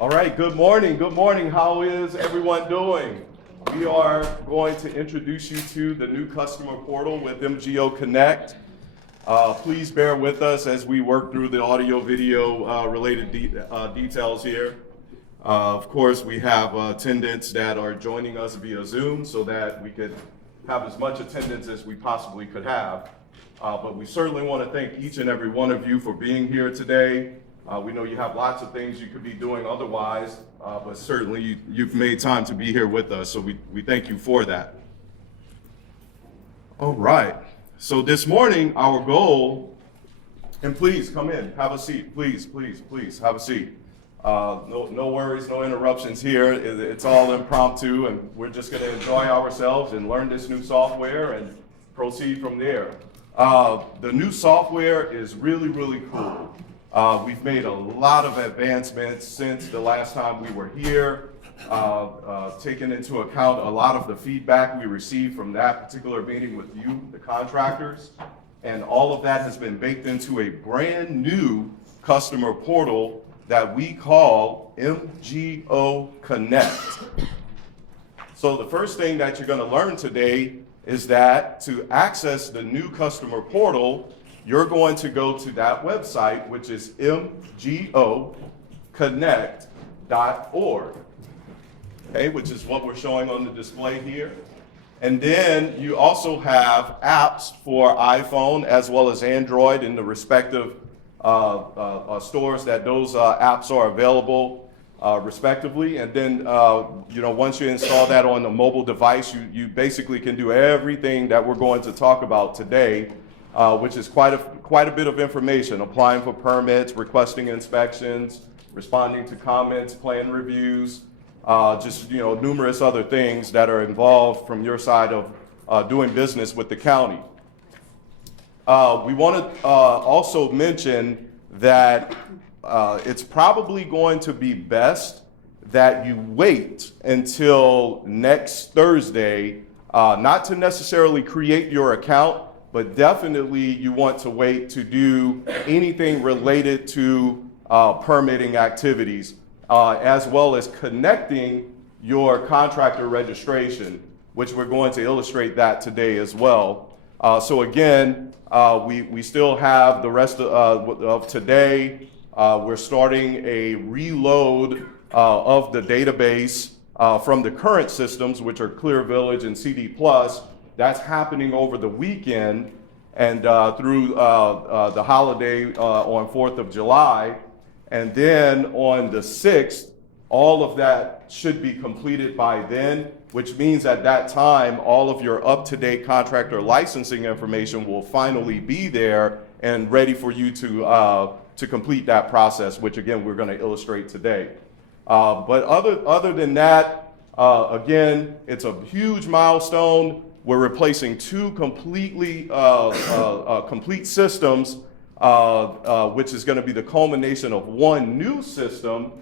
All right, good morning. Good morning. How is everyone doing? We are going to introduce you to the new customer portal with MGO Connect. Please bear with us as we work through the audio video related details here. Of course, we have attendants that are joining us via Zoom so that we could have as much attendance as we possibly could have. But we certainly want to thank each and every one of you for being here today. We know you have lots of things you could be doing otherwise, but certainly you've made time to be here with us, so we thank you for that. All right, so this morning our goal, and please come in, have a seat, please have a seat. No worries, no interruptions here. It's all impromptu, and we're just going to enjoy ourselves and learn this new software and proceed from there. The new software is really cool. We've made a lot of advancements since the last time we were here, taking into account a lot of the feedback we received from that particular meeting with you, the contractors, and all of that has been baked into a brand new customer portal that we call MGO Connect. So the first thing that you're going to learn today is that to access the new customer portal, you're going to go to that website, which is mgoconnect.org, okay, which is what we're showing on the display here. And then you also have apps for iPhone as well as Android in the respective stores that those apps are available respectively. And then, once you install that on a mobile device, you basically can do everything that we're going to talk about today, which is quite a bit of information: applying for permits, requesting inspections, responding to comments, plan reviews, numerous other things that are involved from your side of doing business with the county. We want to also mention that it's probably going to be best that you wait until next Thursday, not to necessarily create your account, but definitely you want to wait to do anything related to permitting activities, as well as connecting your contractor registration, which we're going to illustrate that today as well. So again, we still have the rest of today. We're starting a reload of the database from the current systems, which are Clear Village and CD+. That's happening over the weekend and through the holiday on 4th of July. And then on the 6th, all of that should be completed by then, which means at that time, all of your up-to-date contractor licensing information will finally be there and ready for you to complete that process, which again, we're going to illustrate today. But other than that, again, it's a huge milestone. We're replacing two complete systems, which is going to be the culmination of one new system.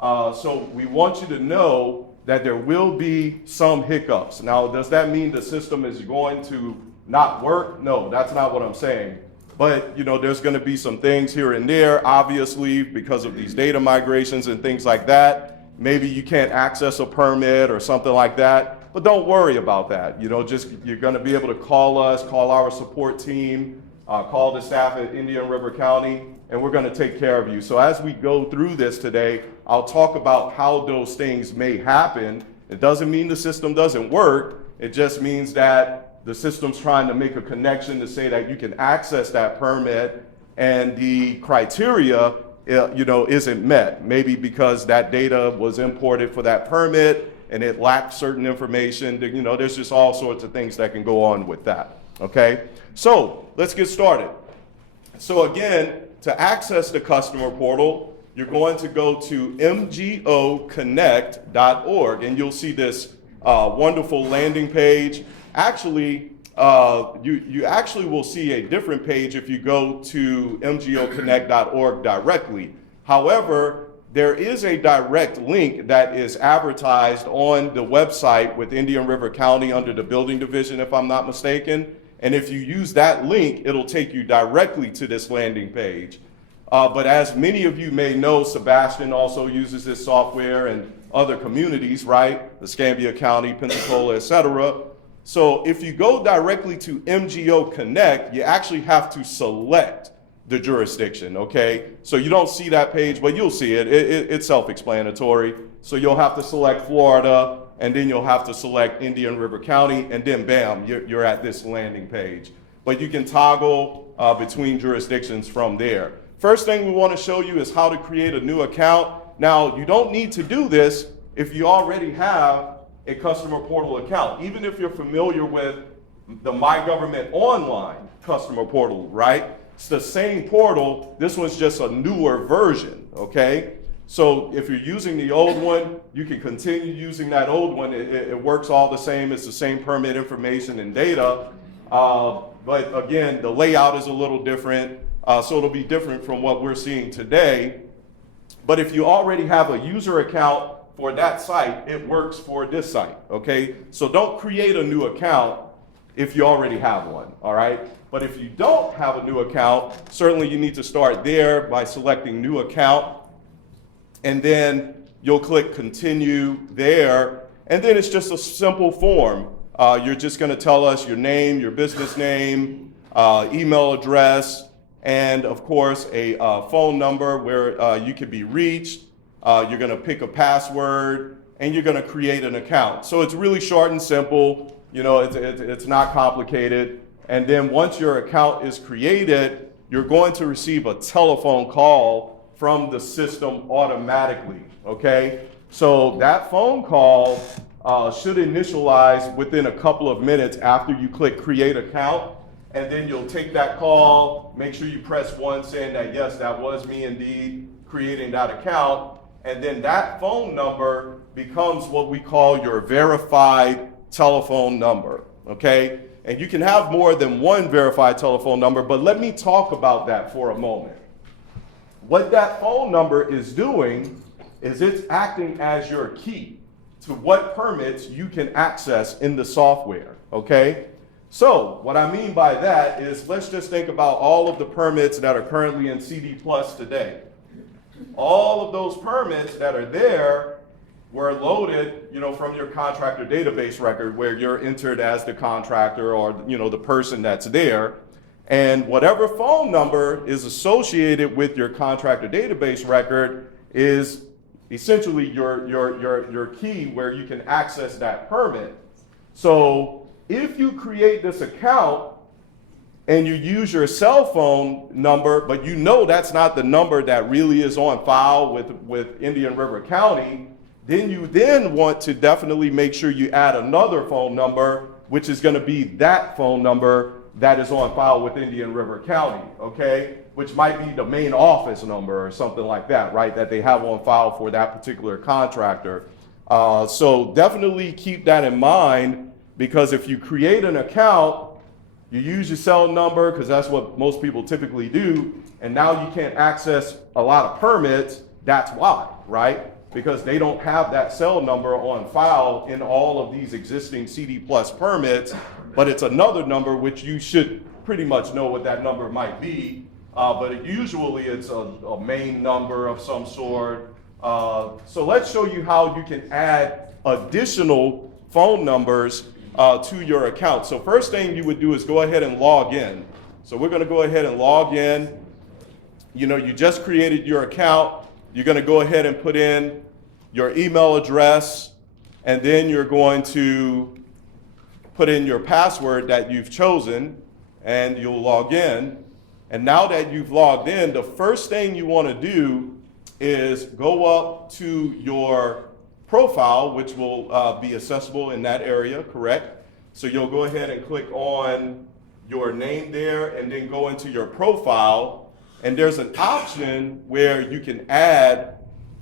So we want you to know that there will be some hiccups. Now, does that mean the system is going to not work? No, that's not what I'm saying. But there's going to be some things here and there, obviously, because of these data migrations and things like that. Maybe you can't access a permit or something like that. But don't worry about that. You're going to be able to call us, call our support team, call the staff at Indian River County, and we're going to take care of you. So as we go through this today, I'll talk about how those things may happen. It doesn't mean the system doesn't work. It just means that the system's trying to make a connection to say that you can access that permit and the criteria isn't met. Maybe because that data was imported for that permit and it lacked certain information. There's just all sorts of things that can go on with that, okay? So let's get started. So again, to access the customer portal, you're going to go to mgoconnect.org, and you'll see this wonderful landing page. Actually, you actually will see a different page if you go to mgoconnect.org directly. However, there is a direct link that is advertised on the website with Indian River County under the building division, if I'm not mistaken. And if you use that link, it'll take you directly to this landing page. But as many of you may know, Sebastian also uses this software in other communities, right? Escambia County, Pensacola, et cetera. So if you go directly to MGO Connect, you actually have to select the jurisdiction, okay? So you don't see that page, but you'll see it. It's self-explanatory. So you'll have to select Florida, and then you'll have to select Indian River County, and then bam, you're at this landing page. But you can toggle between jurisdictions from there. First thing we want to show you is how to create a new account. Now, you don't need to do this if you already have a customer portal account, even if you're familiar with the My Government Online customer portal, right? It's the same portal. This one's just a newer version, okay? So if you're using the old one, you can continue using that old one. It works all the same. It's the same permit information and data. But again, the layout is a little different. So it'll be different from what we're seeing today. But if you already have a user account for that site, it works for this site, okay? So don't create a new account if you already have one, all right? But if you don't have a new account, certainly you need to start there by selecting new account, and then you'll click continue there, and then it's just a simple form. You're just gonna tell us your name, your business name, email address, and of course a phone number where you can be reached. You're gonna pick a password, and you're gonna create an account. So it's really short and simple. You know, it's not complicated. And then once your account is created, you're going to receive a telephone call from the system automatically, okay? So that phone call should initialize within a couple of minutes after you click create account. And then you'll take that call, make sure you press 1 saying that, yes, that was me indeed creating that account. And then that phone number becomes what we call your verified telephone number, okay? And you can have more than one verified telephone number, but let me talk about that for a moment. What that phone number is doing is it's acting as your key to what permits you can access in the software, okay? So what I mean by that is, let's just think about all of the permits that are currently in CD Plus today. All of those permits that are there were loaded, you know, from your contractor database record where you're entered as the contractor or, you know, the person that's there. And whatever phone number is associated with your contractor database record is essentially your key where you can access that permit. So if you create this account and you use your cell phone number, but you know that's not the number that really is on file with Indian River County, then you want to definitely make sure you add another phone number, which is gonna be that phone number that is on file with Indian River County, okay? Which might be the main office number or something like that, right? That they have on file for that particular contractor. So definitely keep that in mind, because if you create an account, you use your cell number, because that's what most people typically do, and now you can't access a lot of permits. That's why, right? Because they don't have that cell number on file in all of these existing CD Plus permits, but it's another number which you should pretty much know what that number might be, but usually it's a main number of some sort. So let's show you how you can add additional phone numbers to your account. So first thing you would do is go ahead and log in. So we're gonna go ahead and log in. You know, you just created your account. You're gonna go ahead and put in your email address, and then you're going to put in your password that you've chosen, and you'll log in. And now that you've logged in, the first thing you wanna do is go up to your profile, which will be accessible in that area, correct? So you'll go ahead and click on your name there and then go into your profile, and there's an option where you can add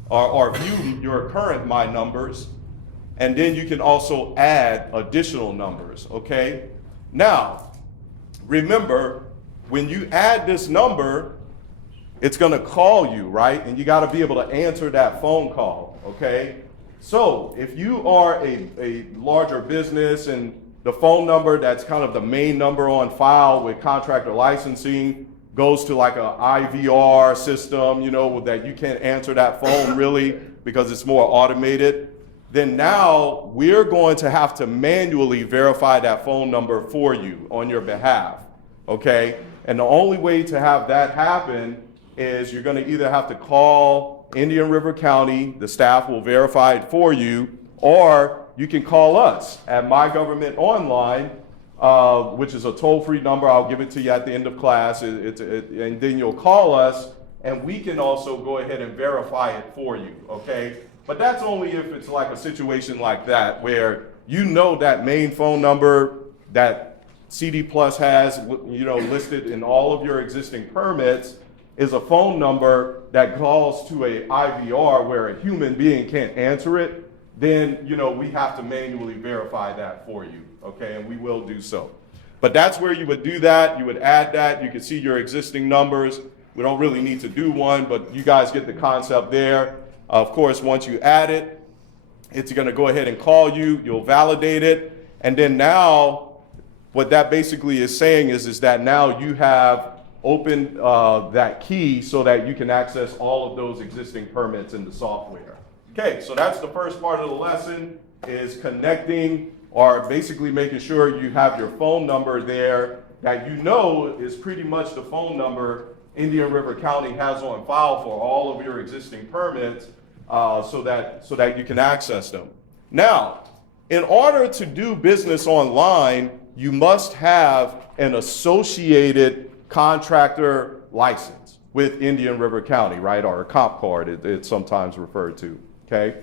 or view your current My Numbers, and then you can also add additional numbers, okay? Now, remember, when you add this number, it's gonna call you, right? And you gotta be able to answer that phone call, okay? So if you are a larger business and the phone number that's kind of the main number on file with contractor licensing, goes to like a IVR system, you know, that you can't answer that phone really because it's more automated, then now we're going to have to manually verify that phone number for you on your behalf, okay? And the only way to have that happen is you're gonna either have to call Indian River County, the staff will verify it for you, or you can call us at My Government Online, which is a toll-free number. I'll give it to you at the end of class, and then you'll call us, and we can also go ahead and verify it for you, okay? But that's only if it's like a situation like that, where you know that main phone number that CD Plus has, you know, listed in all of your existing permits is a phone number that calls to a IVR where a human being can't answer it, then, you know, we have to manually verify that for you, okay? And we will do so. But that's where you would do that. You would add that. You can see your existing numbers. We don't really need to do one, but you guys get the concept there. Of course, once you add it, it's going to go ahead and call you. You'll validate it. And then now, what that basically is saying is that now you have opened that key so that you can access all of those existing permits in the software. Okay, so that's the first part of the lesson, is connecting, or basically making sure you have your phone number there that you know is pretty much the phone number Indian River County has on file for all of your existing permits, so that you can access them. Now, in order to do business online, you must have an associated contractor license with Indian River County, right? Or a comp card, it's sometimes referred to, okay?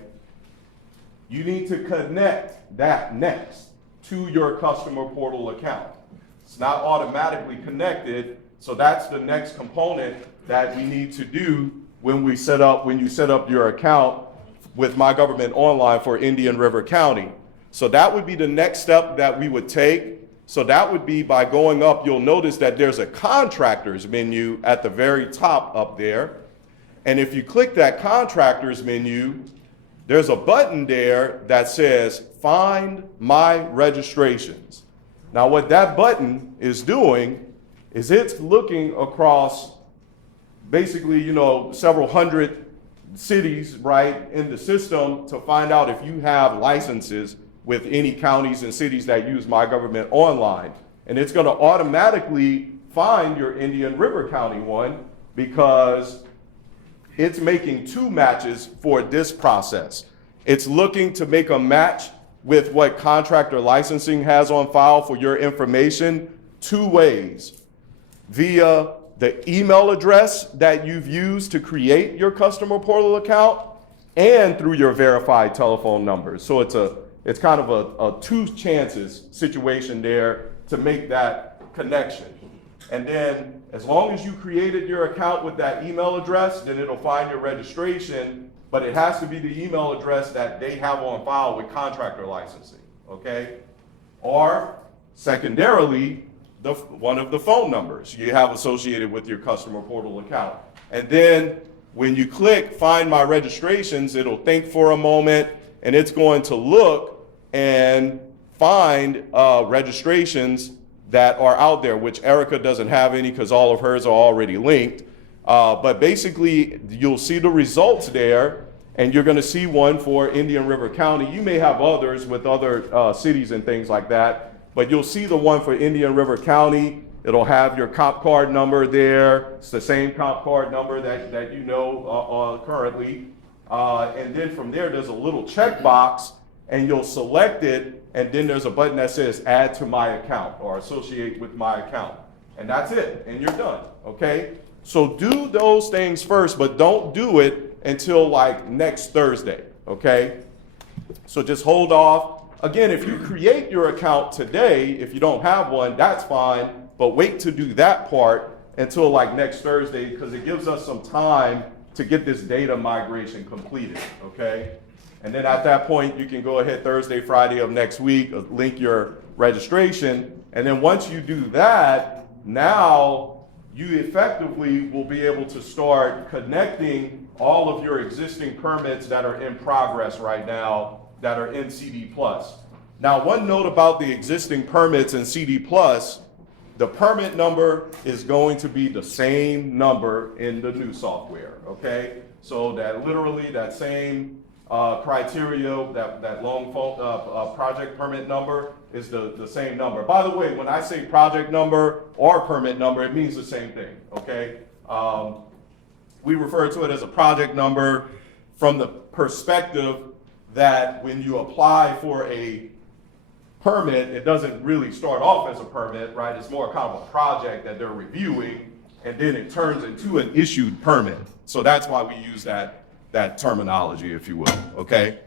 You need to connect that next to your customer portal account. It's not automatically connected, so that's the next component that we need to do when you set up your account with My Government Online for Indian River County. So that would be the next step that we would take. So that would be by going up, you'll notice that there's a contractors menu at the very top up there. And if you click that contractors menu, there's a button there that says Find My Registrations. Now what that button is doing is it's looking across basically, you know, several hundred cities, right, in the system to find out if you have licenses with any counties and cities that use My Government Online. And it's going to automatically find your Indian River County one because it's making two matches for this process. It's looking to make a match with what contractor licensing has on file for your information two ways: via the email address that you've used to create your customer portal account and through your verified telephone number. So it's kind of a two chances situation there to make that connection. And then as long as you created your account with that email address, then it'll find your registration, but it has to be the email address that they have on file with contractor licensing, okay? Or secondarily, one of the phone numbers you have associated with your customer portal account. And then when you click Find My Registrations, it'll think for a moment, and it's going to look and find registrations that are out there, which Erica doesn't have any because all of hers are already linked. But basically, you'll see the results there, and you're going to see one for Indian River County. You may have others with other cities and things like that, but you'll see the one for Indian River County. It'll have your comp card number there. It's the same comp card number that you know currently. And then from there, there's a little checkbox, and you'll select it, and then there's a button that says Add to My Account or Associate with My Account. And that's it, and you're done, okay? So do those things first, but don't do it until like next Thursday, okay? So just hold off. Again, if you create your account today, if you don't have one, that's fine, but wait to do that part until like next Thursday, because it gives us some time to get this data migration completed, okay? And then at that point, you can go ahead Thursday, Friday of next week, link your registration. And then once you do that, now you effectively will be able to start connecting all of your existing permits that are in progress right now that are in CD Plus. Now, one note about the existing permits in CD Plus the permit number is going to be the same number in the new software, okay? So that literally that same criteria, that long project permit number is the same number. By the way, when I say project number or permit number, it means the same thing, okay? We refer to it as a project number from the perspective that when you apply for a permit, it doesn't really start off as a permit, right? It's more kind of a project that they're reviewing, and then it turns into an issued permit. So that's why we use that terminology, if you will, okay?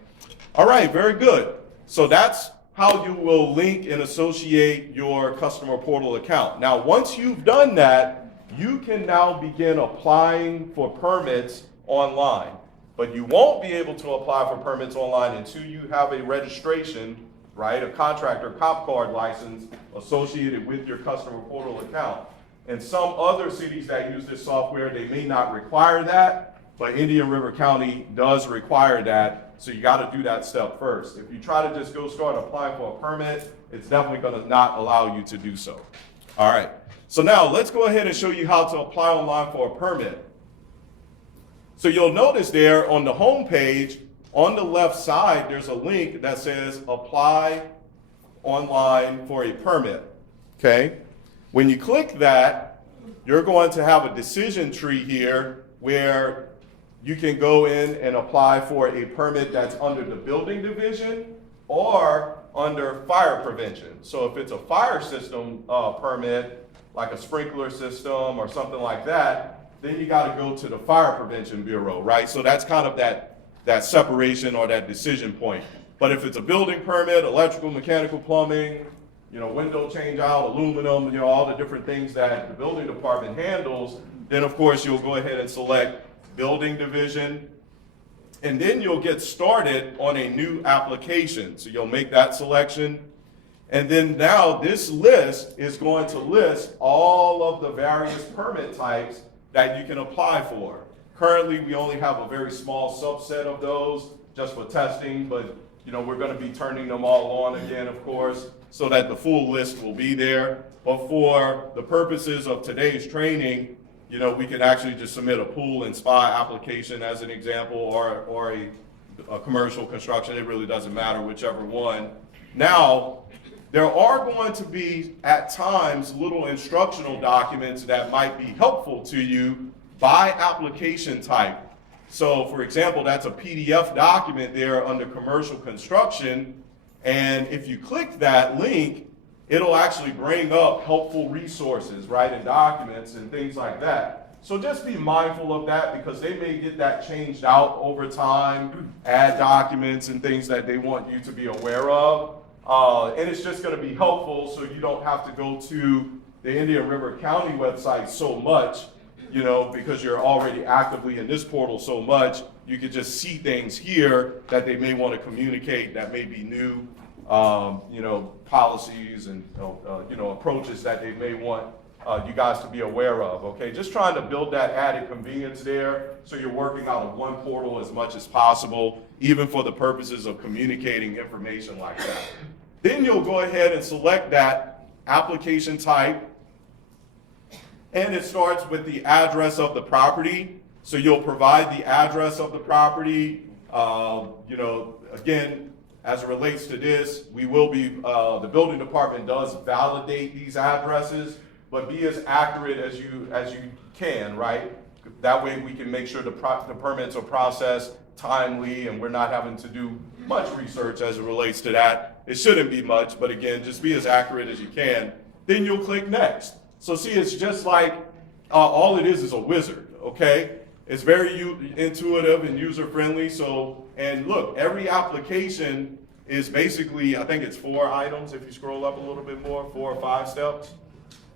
All right, very good. So that's how you will link and associate your customer portal account. Now, once you've done that, you can now begin applying for permits online. But you won't be able to apply for permits online until you have a registration, right, a contractor cop card license associated with your customer portal account. In some other cities that use this software, they may not require that, but Indian River County does require that, so you got to do that step first. If you try to just go start applying for a permit, it's definitely going to not allow you to do so. All right, so now let's go ahead and show you how to apply online for a permit. So you'll notice there on the home page, on the left side, there's a link that says apply online for a permit, okay? When you click that, you're going to have a decision tree here where you can go in and apply for a permit that's under the building division or under fire prevention. So if it's a fire system permit, like a sprinkler system or something like that, then you got to go to the Fire Prevention Bureau, right? So that's kind of that separation or that decision point. But if it's a building permit, electrical, mechanical, plumbing, window change out, aluminum, all the different things that the building department handles, then of course you'll go ahead and select building division, and then you'll get started on a new application. So you'll make that selection, and then now this list is going to list all of the various permit types that you can apply for. Currently, we only have a very small subset of those just for testing, but we're going to be turning them all on again, of course, so that the full list will be there. But for the purposes of today's training, we can actually just submit a pool and spa application as an example, or a commercial construction. It really doesn't matter, whichever one. Now, there are going to be, at times, little instructional documents that might be helpful to you by application type. So, for example, that's a PDF document there under commercial construction, and if you click that link, it'll actually bring up helpful resources, right, and documents and things like that. So just be mindful of that, because they may get that changed out over time, add documents and things that they want you to be aware of. And it's just going to be helpful so you don't have to go to the Indian River County website so much, because you're already actively in this portal so much. You can just see things here that they may want to communicate that may be new, policies and, approaches that they may want you guys to be aware of, okay? Just trying to build that added convenience there so you're working out of one portal as much as possible, even for the purposes of communicating information like that. Then you'll go ahead and select that application type, and it starts with the address of the property. So you'll provide the address of the property. Again, as it relates to this, we will be, the building department does validate these addresses, but be as accurate as you can, right? That way we can make sure the permits are processed timely and we're not having to do much research as it relates to that. It shouldn't be much, but again, just be as accurate as you can. Then you'll click next. So see, it's just like, all it is a wizard, okay? It's very intuitive and user-friendly. So, and look, every application is basically, I think it's 4 items if you scroll up a little bit more, 4 or 5 steps.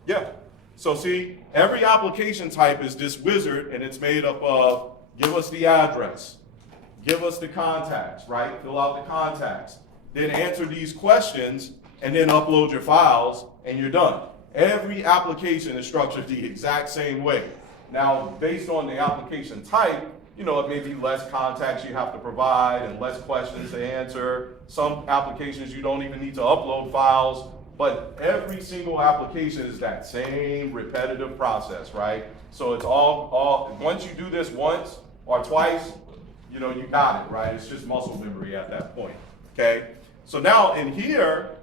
Yeah. So see, every application type is this wizard, and it's made up of, give us the address, give us the contacts, right? Fill out the contacts, then answer these questions, and then upload your files, and you're done. Every application is structured the exact same way. Now, based on the application type, it may be less contacts you have to provide and less questions to answer. Some applications you don't even need to upload files, but every single application is that same repetitive process, right? So it's all once you do this once or twice, you know, you got it, right? It's just muscle memory at that point, okay? So now in here,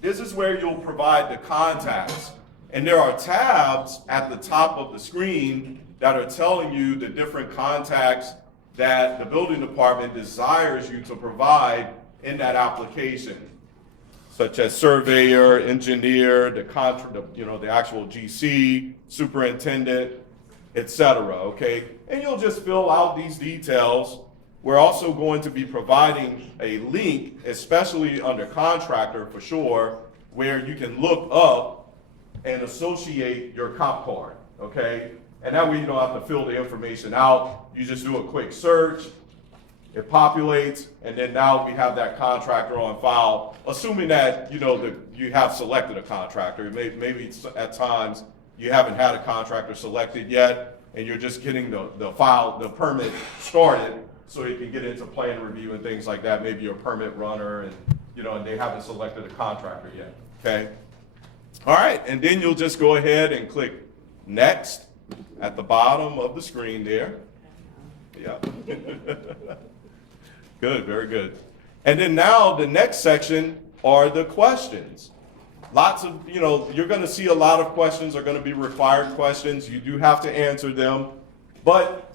this is where you'll provide the contacts. And there are tabs at the top of the screen that are telling you the different contacts that the building department desires you to provide in that application, such as surveyor, engineer, the actual GC, superintendent, etc. Okay, and you'll just fill out these details. We're also going to be providing a link, especially under contractor for sure, where you can look up and associate your comp card. Okay, and that way you don't have to fill the information out. You just do a quick search. It populates, and then now we have that contractor on file, assuming that you have selected a contractor. Maybe at times you haven't had a contractor selected yet, and you're just getting the permit started, so you can get into plan review and things like that. Maybe you're a permit runner, and they haven't selected a contractor yet. Okay. All right, and then you'll just go ahead and click next at the bottom of the screen there. Yeah. Good, very good. And then now the next section are the questions. Lots of, you're going to see a lot of questions are going to be required questions. You do have to answer them. But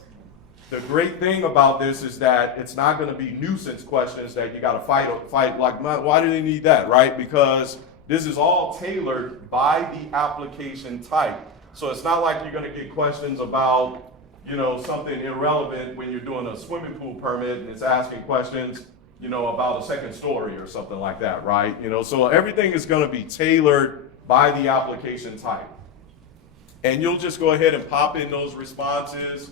the great thing about this is that it's not going to be nuisance questions that you got to fight like, why do they need that, right? Because this is all tailored by the application type. So it's not like you're going to get questions about something irrelevant when you're doing a swimming pool permit and it's asking questions, about a second story or something like that, right? So everything is going to be tailored by the application type. And you'll just go ahead and pop in those responses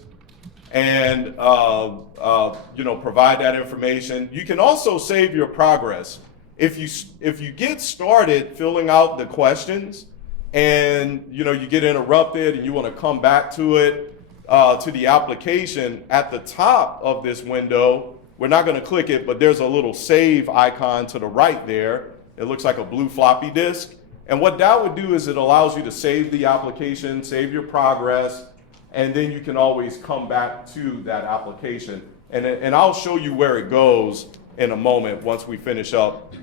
and, provide that information. You can also save your progress. If you get started filling out the questions and, you get interrupted and you want to come back to it, to the application, at the top of this window, we're not going to click it, but there's a little save icon to the right there. It looks like a blue floppy disk. And what that would do is it allows you to save the application, save your progress, and then you can always come back to that application. And I'll show you where it goes in a moment once we finish up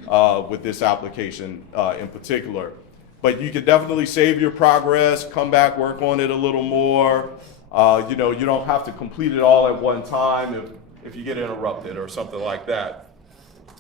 with this application in particular. But you can definitely save your progress, come back, work on it a little more. You don't have to complete it all at one time if you get interrupted or something like that.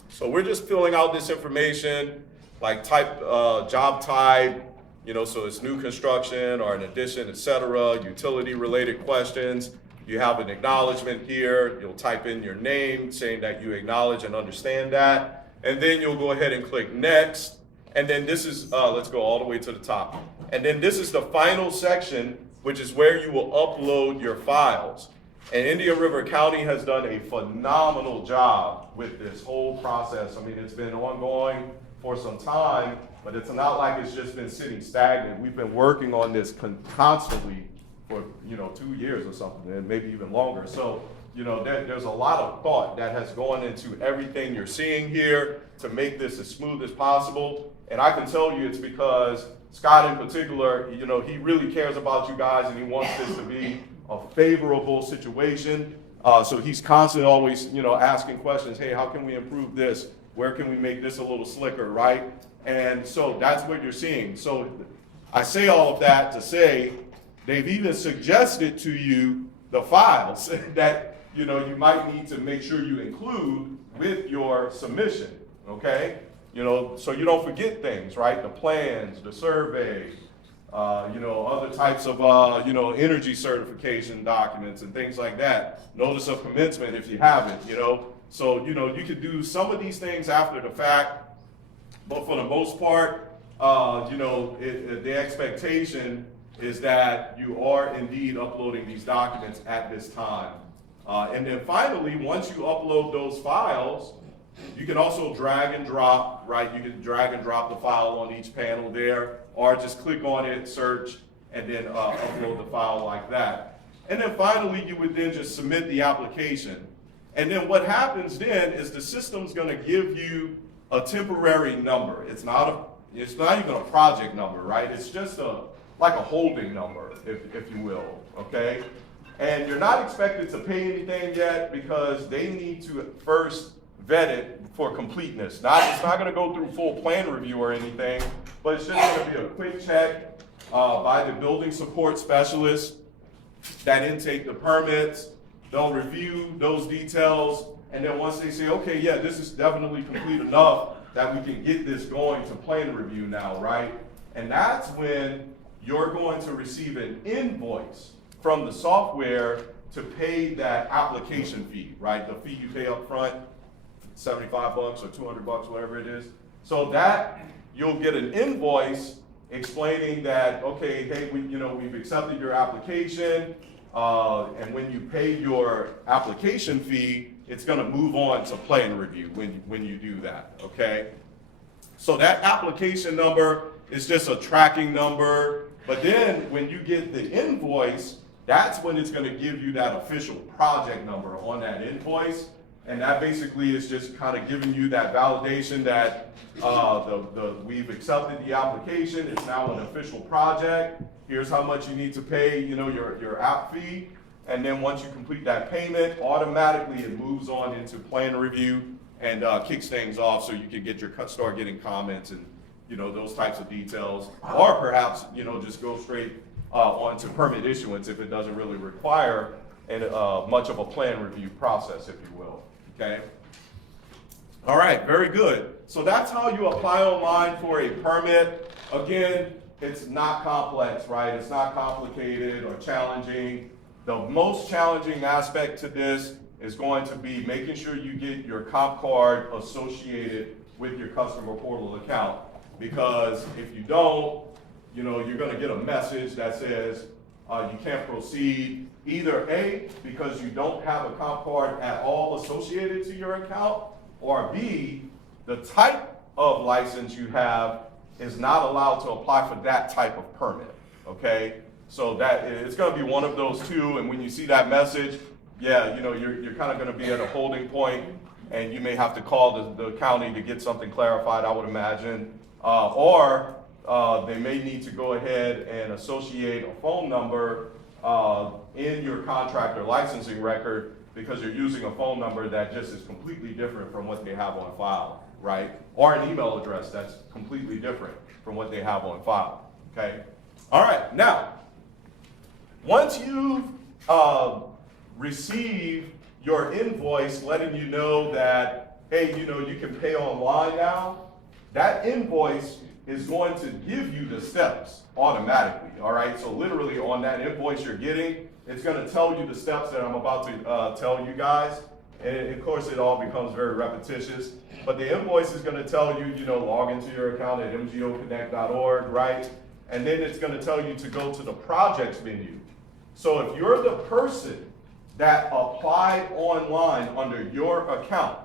So we're just filling out this information, like job type, so it's new construction or an addition, etc., utility related questions. You have an acknowledgement here. You'll type in your name saying that you acknowledge and understand that. And then you'll go ahead and click next. And then this is, let's go all the way to the top. And then this is the final section, which is where you will upload your files. And Indian River County has done a phenomenal job with this whole process. I mean, it's been ongoing for some time, but it's not like it's just been sitting stagnant. We've been working on this constantly for 2 years or something, and maybe even longer. So there's a lot of thought that has gone into everything you're seeing here to make this as smooth as possible. And I can tell you it's because Scott in particular, he really cares about you guys and he wants this to be a favorable situation. So he's constantly always, asking questions. Hey, how can we improve this? Where can we make this a little slicker, right? And so that's what you're seeing. So I say all of that to say they've even suggested to you the files that, you might need to make sure you include with your submission, okay? So you don't forget things, right? The plans, the survey, other types of, energy certification documents and things like that. Notice of commencement if you haven't, So, you could do some of these things after the fact, but for the most part, the expectation is that you are indeed uploading these documents at this time. And then finally, once you upload those files, you can also drag and drop, right? You can drag and drop the file on each panel there, or just click on it, search, and then upload the file like that. And then finally, you would then just submit the application. And then what happens then is the system's gonna give you a temporary number. It's not it's not even a project number, right? It's just like a holding number, if you will, okay? And you're not expected to pay anything yet because they need to first vet it for completeness. It's not gonna go through full plan review or anything, but it's just gonna be a quick check by the building support specialist that intake the permits. They'll review those details, and then once they say, okay, yeah, this is definitely complete enough that we can get this going to plan review now, right? And that's when you're going to receive an invoice from the software to pay that application fee, right? The fee you pay up front, $75 or $200, whatever it is. So that you'll get an invoice explaining that, okay, hey, we've accepted your application, and when you pay your application fee, it's gonna move on to plan review when you do that, okay? So that application number is just a tracking number, but then when you get the invoice, that's when it's gonna give you that official project number on that invoice. And that basically is just kind of giving you that validation that we've accepted the application, it's now an official project. Here's how much you need to pay, your app fee. And then once you complete that payment, automatically it moves on into plan review and kicks things off so you can start getting comments and those types of details. Or perhaps just go straight onto permit issuance if it doesn't really require much of a plan review process, if you will. Okay. All right, very good. So that's how you apply online for a permit. Again, it's not complex, right? It's not complicated or challenging. The most challenging aspect to this is going to be making sure you get your comp card associated with your customer portal account. Because if you don't, you're gonna get a message that says you can't proceed. Either A, because you don't have a comp card at all associated to your account, or B, the type of license you have is not allowed to apply for that type of permit, okay? So that it's gonna be one of those two, and when you see that message, yeah, you're kind of gonna be at a holding point, and you may have to call the county to get something clarified, I would imagine, or they may need to go ahead and associate a phone number in your contractor licensing record because you're using a phone number that just is completely different from what they have on file, right? Or an email address that's completely different from what they have on file, okay? All right, now, once you've received your invoice letting you know that, hey, you can pay online now, that invoice is going to give you the steps automatically, all right? So literally on that invoice you're getting, it's gonna tell you the steps that I'm about to tell you guys. And of course it all becomes very repetitious, but the invoice is gonna tell you, log into your account at mgoconnect.org, right? And then it's gonna tell you to go to the projects menu. So if you're the person that applied online under your account,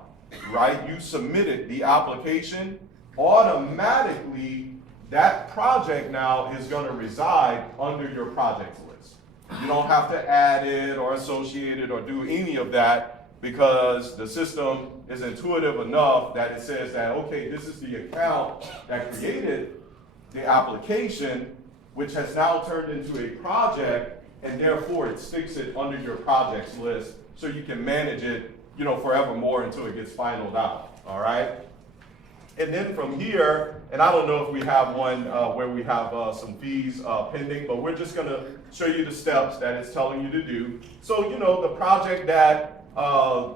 right? You submitted the application, automatically that project now is going to reside under your projects list. You don't have to add it or associate it or do any of that because the system is intuitive enough that it says that, okay, this is the account that created the application, which has now turned into a project, and therefore it sticks it under your projects list so you can manage it, forevermore until it gets finalized out, all right? And then from here, and I don't know if we have one where we have some fees pending, but we're just gonna show you the steps that it's telling you to do. So, the project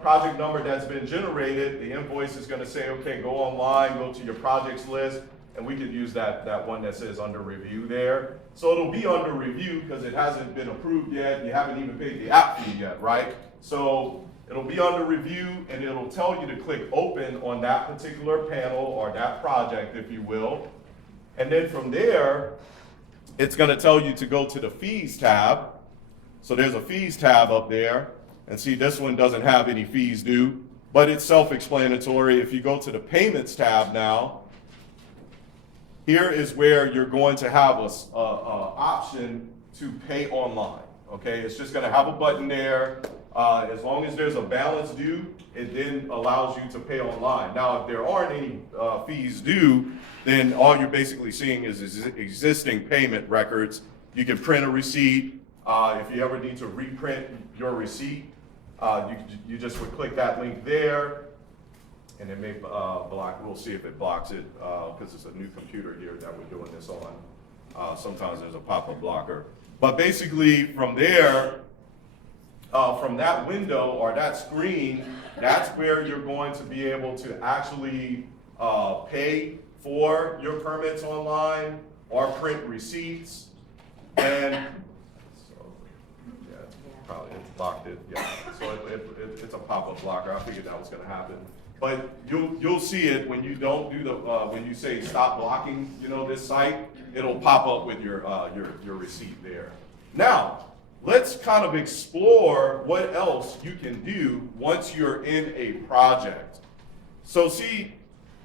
project number that's been generated, the invoice is gonna say, okay, go online, go to your projects list, and we could use that one that says under review there. So it'll be under review because it hasn't been approved yet, you haven't even paid the app fee yet, right? So it'll be under review and it'll tell you to click open on that particular panel or that project, if you will. And then from there, it's gonna tell you to go to the fees tab. So there's a fees tab up there. And see, this one doesn't have any fees due, but it's self-explanatory. If you go to the payments tab now, here is where you're going to have a option to pay online, okay? It's just gonna have a button there. As long as there's a balance due, it then allows you to pay online. Now, if there aren't any fees due, then all you're basically seeing is existing payment records. You can print a receipt. If you ever need to reprint your receipt, you just would click that link there, and it may block. We'll see if it blocks it, because it's a new computer here that we're doing this on. Sometimes there's a pop-up blocker. But basically, from there, from that window or that screen, that's where you're going to be able to actually pay for your permits online or print receipts. And so, yeah, probably it blocked it. Yeah, so it's a pop-up blocker. I figured that was going to happen. But you'll see it when you don't do the when you say stop blocking, this site, it'll pop up with your receipt there. Now, let's kind of explore what else you can do once you're in a project. So see,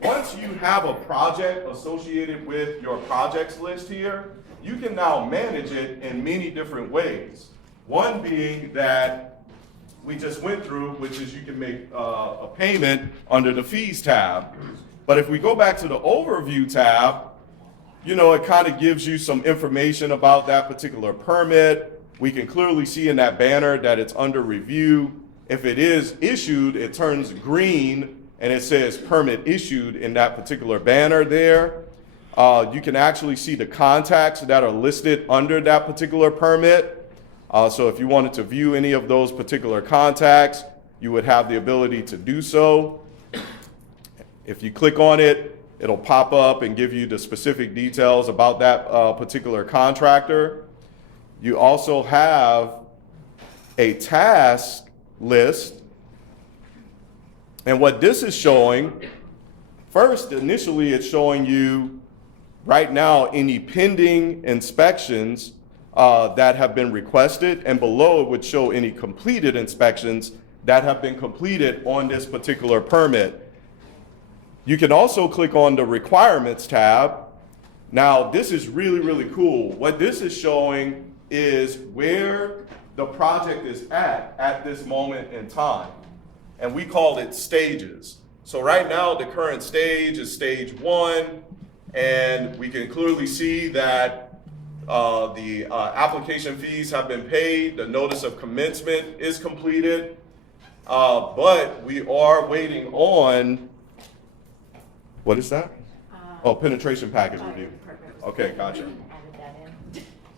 once you have a project associated with your projects list here, you can now manage it in many different ways. One being that we just went through, which is you can make a payment under the fees tab. But if we go back to the overview tab, it kind of gives you some information about that particular permit. We can clearly see in that banner that it's under review. If it is issued, it turns green and it says permit issued in that particular banner there. You can actually see the contacts that are listed under that particular permit. So if you wanted to view any of those particular contacts, you would have the ability to do so. If you click on it, it'll pop up and give you the specific details about that particular contractor. You also have a task list. And what this is showing, first, initially it's showing you right now any pending inspections that have been requested, and below it would show any completed inspections that have been completed on this particular permit. You can also click on the requirements tab. Now, this is really, really cool. What this is showing is where the project is at this moment in time. And we call it stages. So right now, the current stage is stage 1, and we can clearly see that the application fees have been paid, the notice of commencement is completed, but we are waiting on, what is that? Penetration package review. Okay, gotcha.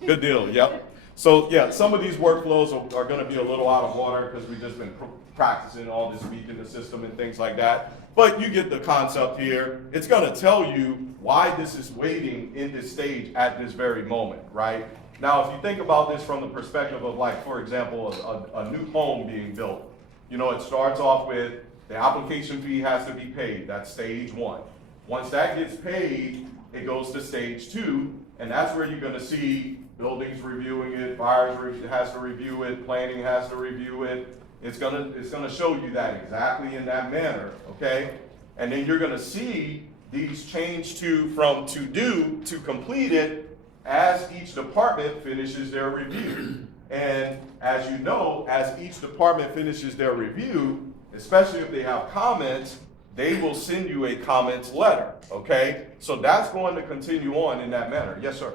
Good deal, yep. So yeah, some of these workflows are gonna be a little out of order because we've just been practicing all this week in the system and things like that. But you get the concept here. It's gonna tell you why this is waiting in this stage at this very moment, right? Now, if you think about this from the perspective of, like, for example, a new home being built, it starts off with the application fee has to be paid. That's stage 1. Once that gets paid, it goes to stage 2, and that's where you're gonna see buildings reviewing it, fires has to review it, planning has to review it. It's gonna show you that exactly in that manner, okay? And then you're gonna see these change from to do to completed as each department finishes their review. And as you know, as each department finishes their review, especially if they have comments, they will send you a comments letter, okay? So that's going to continue on in that manner. Yes, sir?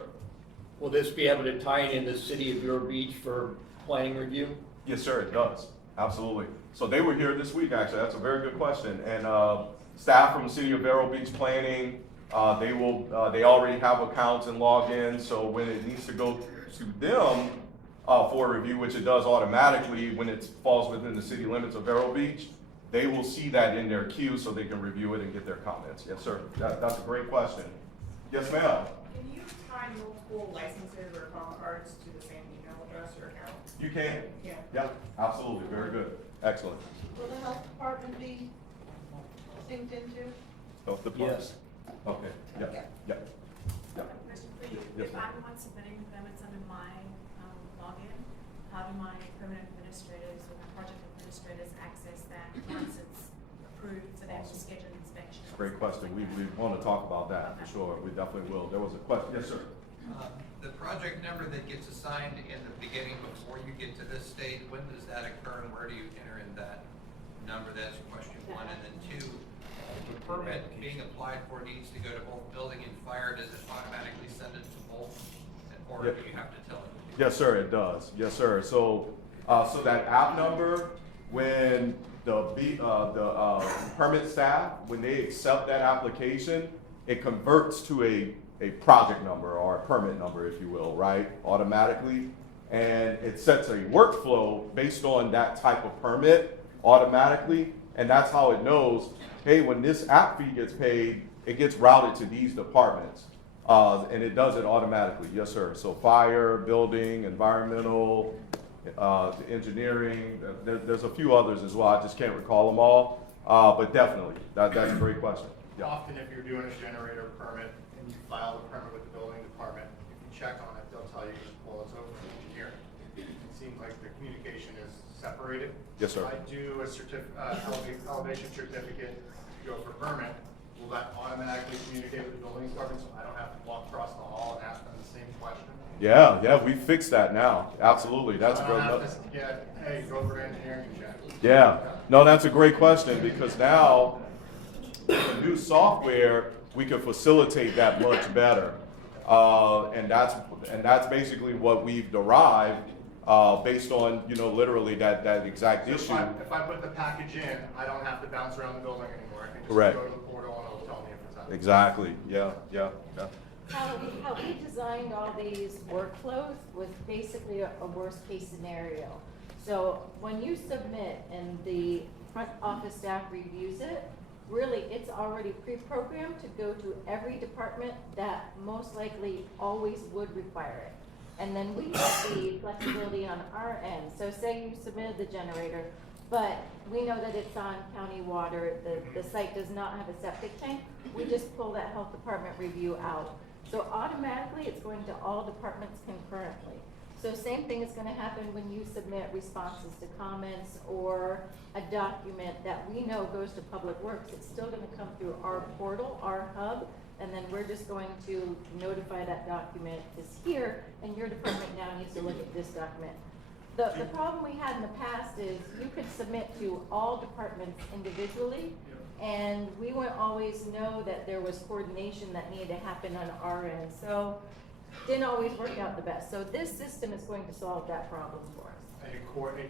Will this be able to tie in the city of Vero Beach for planning review? Yes, sir, it does. Absolutely. So they were here this week, actually. That's a very good question. And staff from the city of Vero Beach Planning, they already have accounts and logins. So when it needs to go to them for review, which it does automatically when it falls within the city limits of Vero Beach, they will see that in their queue so they can review it and get their comments. Yes, sir. That's a great question. Yes, ma'am. Can you tie multiple licenses or phone cards to the same email address or account? You can. Yeah. Yep, absolutely. Very good. Excellent. Will the health department be synced into? Health department? Yes. Okay, yeah, Okay. yeah. Yeah. Question for you. Yes, If ma'am. I'm the one submitting permits under my login, how do my permanent administrators or my project administrators access that once it's approved for them to schedule inspection? Great question. We want to talk about that for sure. We definitely will. There was a question. Yes, sir. The project number that gets assigned in the beginning before you get to this stage, when does that occur and where do you enter in that number? That's question one. And then two, the permit being applied for needs to go to both building and fire. Does it automatically send it to both? Or do you have to tell it? Yes, sir, it does. Yes, sir. So, so that app number, when the permit staff, when they accept that application, it converts to a project number or a permit number, if you will, right? Automatically. And it sets a workflow based on that type of permit automatically. And that's how it knows, hey, when this app fee gets paid, it gets routed to these departments. And it does it automatically, yes, sir. So fire, building, environmental, engineering, there's a few others as well. I just can't recall them all, but definitely, that's a great question. Yeah. Often if you're doing a generator permit and you file the permit with the building department, if you check on it, they'll tell you, well, it's over to engineering. It seems like the communication is separated. Yes, sir. If I do a elevation certificate, go for permit, will that automatically communicate with the building department so I don't have to walk across the hall and ask them the same question? Yeah, we fixed that now. Absolutely, that's I don't good. have to get, hey, go for engineering check. Yeah, no, that's a great question because now the new software, we can facilitate that much better. And that's basically what we've derived based on, literally that exact So issue. if I put the package in, I don't have to bounce around the building anymore. I can just Correct. go to the portal and it'll tell me if it's out. Exactly, yeah. How we designed all these workflows was basically a worst case scenario. So when you submit and the front office staff reviews it, really it's already pre-programmed to go to every department that most likely always would require it. And then we have the flexibility on our end. So say you submitted the generator, but we know that it's on county water, the site does not have a septic tank, we just pull that health department review out. So automatically, it's going to all departments concurrently. So same thing is gonna happen when you submit responses to comments or a document that we know goes to Public Works. It's still gonna come through our portal, our hub, and then we're just going to notify that document is here, and your department now needs to look at this document. The problem we had in the past is you could submit to all departments individually, and we wouldn't always know that there was coordination that needed to happen on our end. So didn't always work out the best. So this system is going to solve that problem for us. And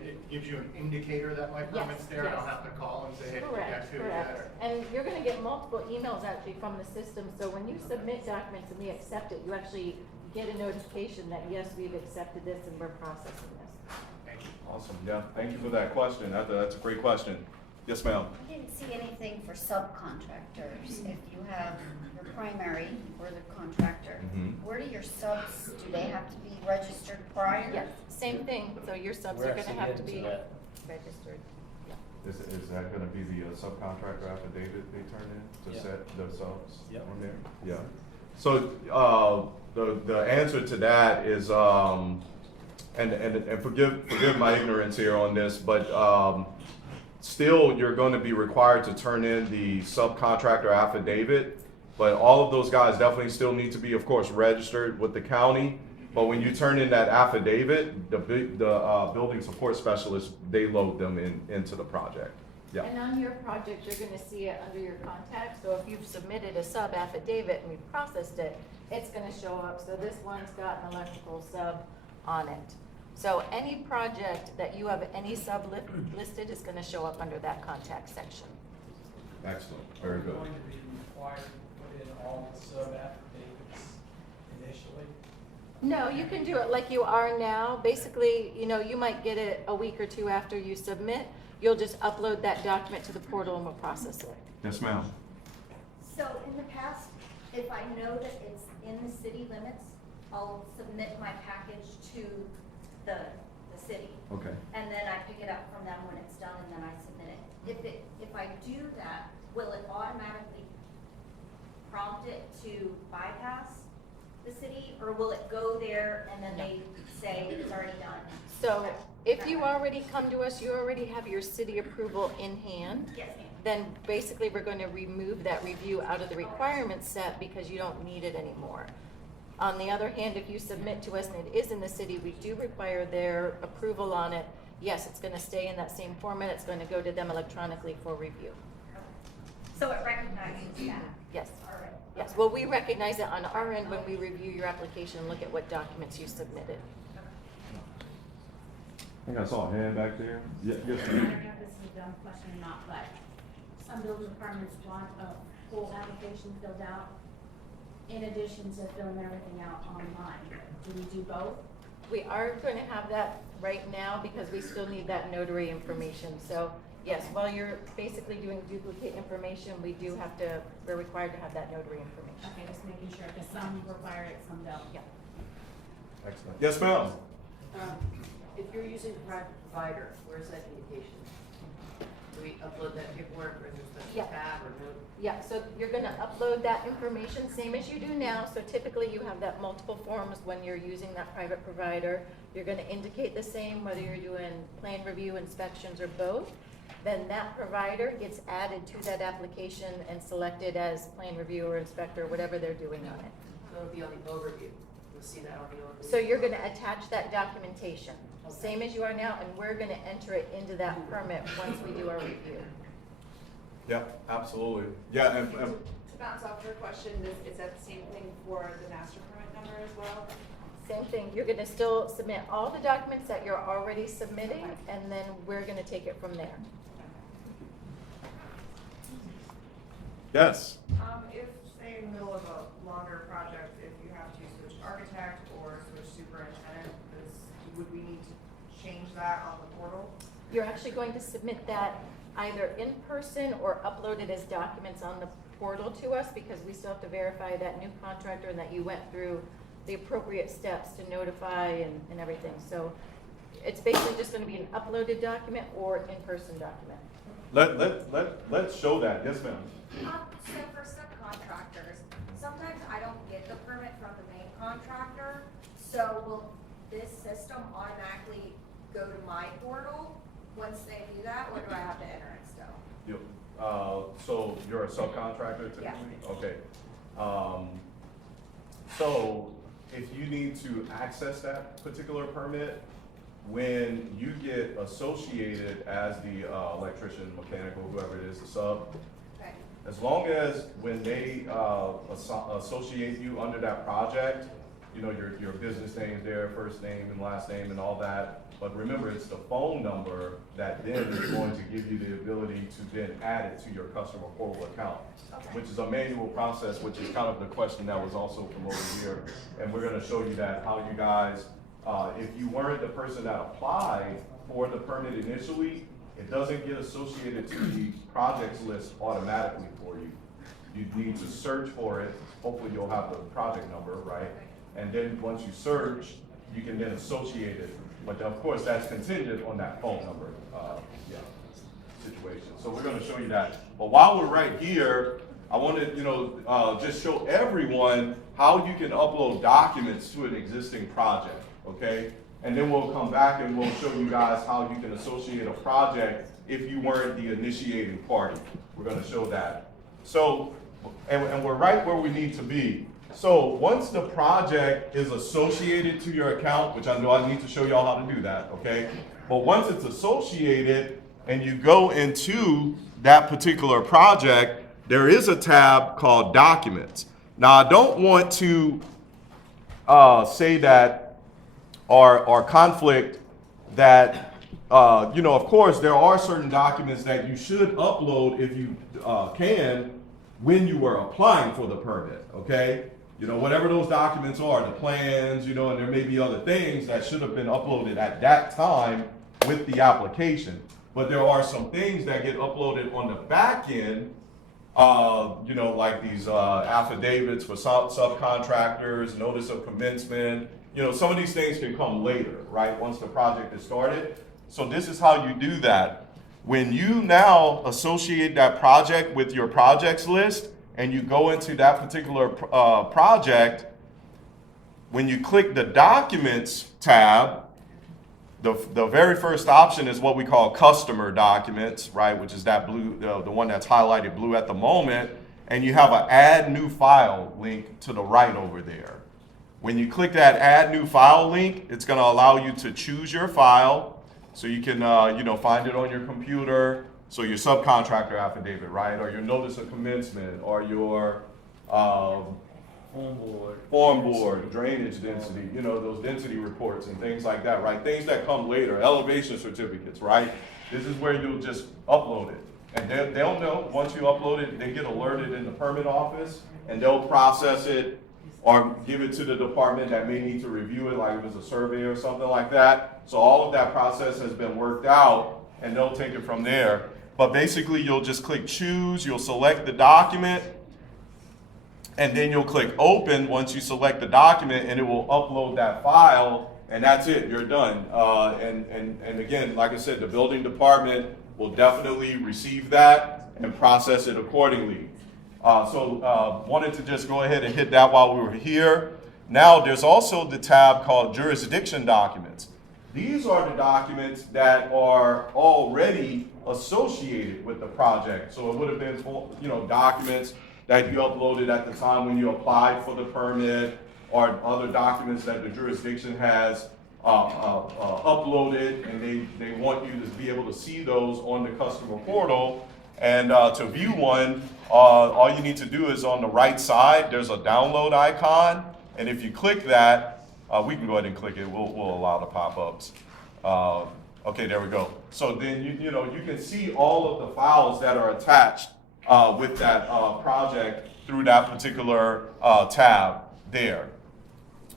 it gives you an indicator that my permit's there. I don't have to call and say, hey, Correct, yeah, too, correct. And you're gonna get multiple emails actually from the system. So when you submit documents and we accept it, you actually get a notification that yes, we've accepted this and we're processing this. Thank you. Awesome, yeah, thank you for that question. That's a great question. Yes, ma'am. I didn't see anything for subcontractors. If you have your primary or the contractor, where do your subs, do they have to be registered prior? Yes, same thing. So your subs We're are gonna actually have to getting be to that. registered. Is that gonna be the subcontractor affidavit they turn in to Yeah. set the subs Yep. on there? Yeah. So, the answer to that is, and forgive my ignorance here on this, but, still, you're gonna be required to turn in the subcontractor affidavit, but all of those guys definitely still need to be, of course, registered with the county. But when you turn in that affidavit, the building support specialists, they load them into the project. Yeah. And on your project, you're gonna see it under your contacts. So if you've submitted a sub affidavit and we've processed it, it's gonna show up. So this one's got an electrical sub on it. So any project that you have any sub listed is gonna show up under that contact section. Excellent, very good. Are we going to be required to put in all the sub-affidavits initially? No, you can do it like you are now. Basically, you might get it a week or two after you submit. You'll just upload that document to the portal and we'll process it. Yes, ma'am. So in the past, if I know that it's in the city limits, I'll submit my package to the city. Okay. And then I pick it up from them when it's done and then I submit it. If I do that, will it automatically prompt it to bypass the city, or will it go there and then they say it's already done? So if you already come to us, you already have your city approval in hand. Yes, ma'am. Then basically we're going to remove that review out of the requirements set because you don't need it anymore. On the other hand, if you submit to us and it is in the city, we do require their approval on it. Yes, it's gonna stay in that same format, it's gonna go to them electronically for review. So it recognizes that. Yes, All right. yes, well, we recognize it on our end when we review your application and look at what documents you submitted. I think I saw a hand back there. Yes, I don't know if this is a dumb question or not, but some building departments want a full application filled out in addition to filling everything out online. Do we do both? We are going to have that right now because we still need that notary information. So yes, while you're basically doing duplicate information, we're required to have that notary information. Okay, just making sure, because some require it, some don't. Yeah. Excellent. Yes, ma'am. If you're using a private provider, where's that communication? Do we upload that paperwork or is there a special Yeah. tab or no? Yeah, so you're gonna upload that information, same as you do now. So typically you have that multiple forms when you're using that private provider. You're gonna indicate the same, whether you're doing plan review, inspections, or both. Then that provider gets added to that application and selected as plan review or inspector, whatever they're doing on it. So it'll be on the overview. We'll see that on the overview. So you're gonna attach that documentation, same as you are now, and we're gonna enter it into that permit once we do our review. Yeah, absolutely. Yeah, and To bounce off your question, is that the same thing for the master permit number as well? Same thing, you're gonna still submit all the documents that you're already submitting, and then we're gonna take it from there. yes. If, say, in the middle of a longer project, if you have to switch architect or switch superintendent, would we need to change that on the portal? You're actually going to submit that either in person or upload it as documents on the portal to us, because we still have to verify that new contractor and that you went through the appropriate steps to notify and everything. So it's basically just gonna be an uploaded document or in-person document. Let's show that. Yes, ma'am. So for subcontractors, sometimes I don't get the permit from the main contractor, so will this system automatically go to my portal once they do that, or do I have to enter it still? So you're a subcontractor typically? Yeah. Okay. So if you need to access that particular permit, when you get associated as the electrician, mechanical, whoever it is, the sub, Okay. as long as when they associate you under that project, you know, your business name there, first name and last name and all that. But remember, it's the phone number that then is going to give you the ability to then add it to your customer portal account, which is a manual process, which is kind of the question that was also from over here. And we're gonna show you that, how you guys, if you weren't the person that applied for the permit initially, it doesn't get associated to the projects list automatically for you. You need to search for it. Hopefully you'll have the project number, right? And then once you search, you can then associate it. But of course, that's contingent on that phone number, situation. So we're gonna show you that. But while we're right here, I wanna, just show everyone how you can upload documents to an existing project, okay? And then we'll come back and we'll show you guys how you can associate a project if you weren't the initiating party. We're gonna show that. So, and we're right where we need to be. So once the project is associated to your account, which I know I need to show y'all how to do that, okay? But once it's associated and you go into that particular project, there is a tab called Documents. Now I don't want to say that or conflict that, of course there are certain documents that you should upload if you can when you were applying for the permit, okay? Whatever those documents are, the plans, and there may be other things that should have been uploaded at that time with the application. But there are some things that get uploaded on the back end, like these affidavits for subcontractors, notice of commencement. Some of these things can come later, right, once the project is started. So this is how you do that. When you now associate that project with your projects list, and you go into that particular project, when you click the Documents tab, the very first option is what we call Customer Documents, right, which is that blue, the one that's highlighted blue at the moment, and you have an Add New File link to the right over there. When you click that add new file link, it's gonna allow you to choose your file, so you can, find it on your computer. So your subcontractor affidavit, right, or your notice of commencement, or your, form board, drainage density, those density reports and things like that, right? Things that come later, elevation certificates, right? This is where you'll just upload it. And they'll know, once you upload it, they get alerted in the permit office, and they'll process it or give it to the department that may need to review it, like if it's a survey or something like that. So all of that process has been worked out, and they'll take it from there. But basically, you'll just click choose, you'll select the document, and then you'll click open once you select the document, and it will upload that file, and that's it, you're done. And again, like I said, the building department will definitely receive that and process it accordingly. Wanted to just go ahead and hit that while we were here. Now, there's also the tab called jurisdiction documents. These are the documents that are already associated with the project. So it would have been, documents that you uploaded at the time when you applied for the permit, or other documents that the jurisdiction has uploaded, and they want you to be able to see those on the customer portal. And to view one, all you need to do is on the right side, there's a download icon, and if you click that, we can go ahead and click it. We'll allow the pop-ups. Okay, there we go. So then you can see all of the files that are attached with that project through that particular tab there.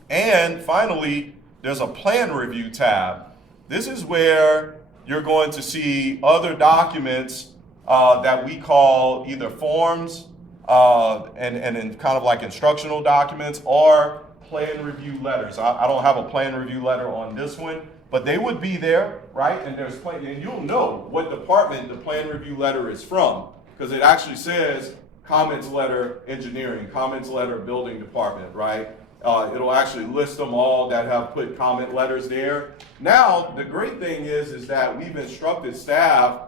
And finally, there's a plan review tab. This is where you're going to see other documents that we call either forms and kind of like instructional documents, or plan review letters. I don't have a plan review letter on this one, but they would be there, right? And there's and you'll know what department the plan review letter is from, because it actually says comments letter engineering, comments letter building department, right? It'll actually list them all that have put comment letters there. Now, the great thing is that we've instructed staff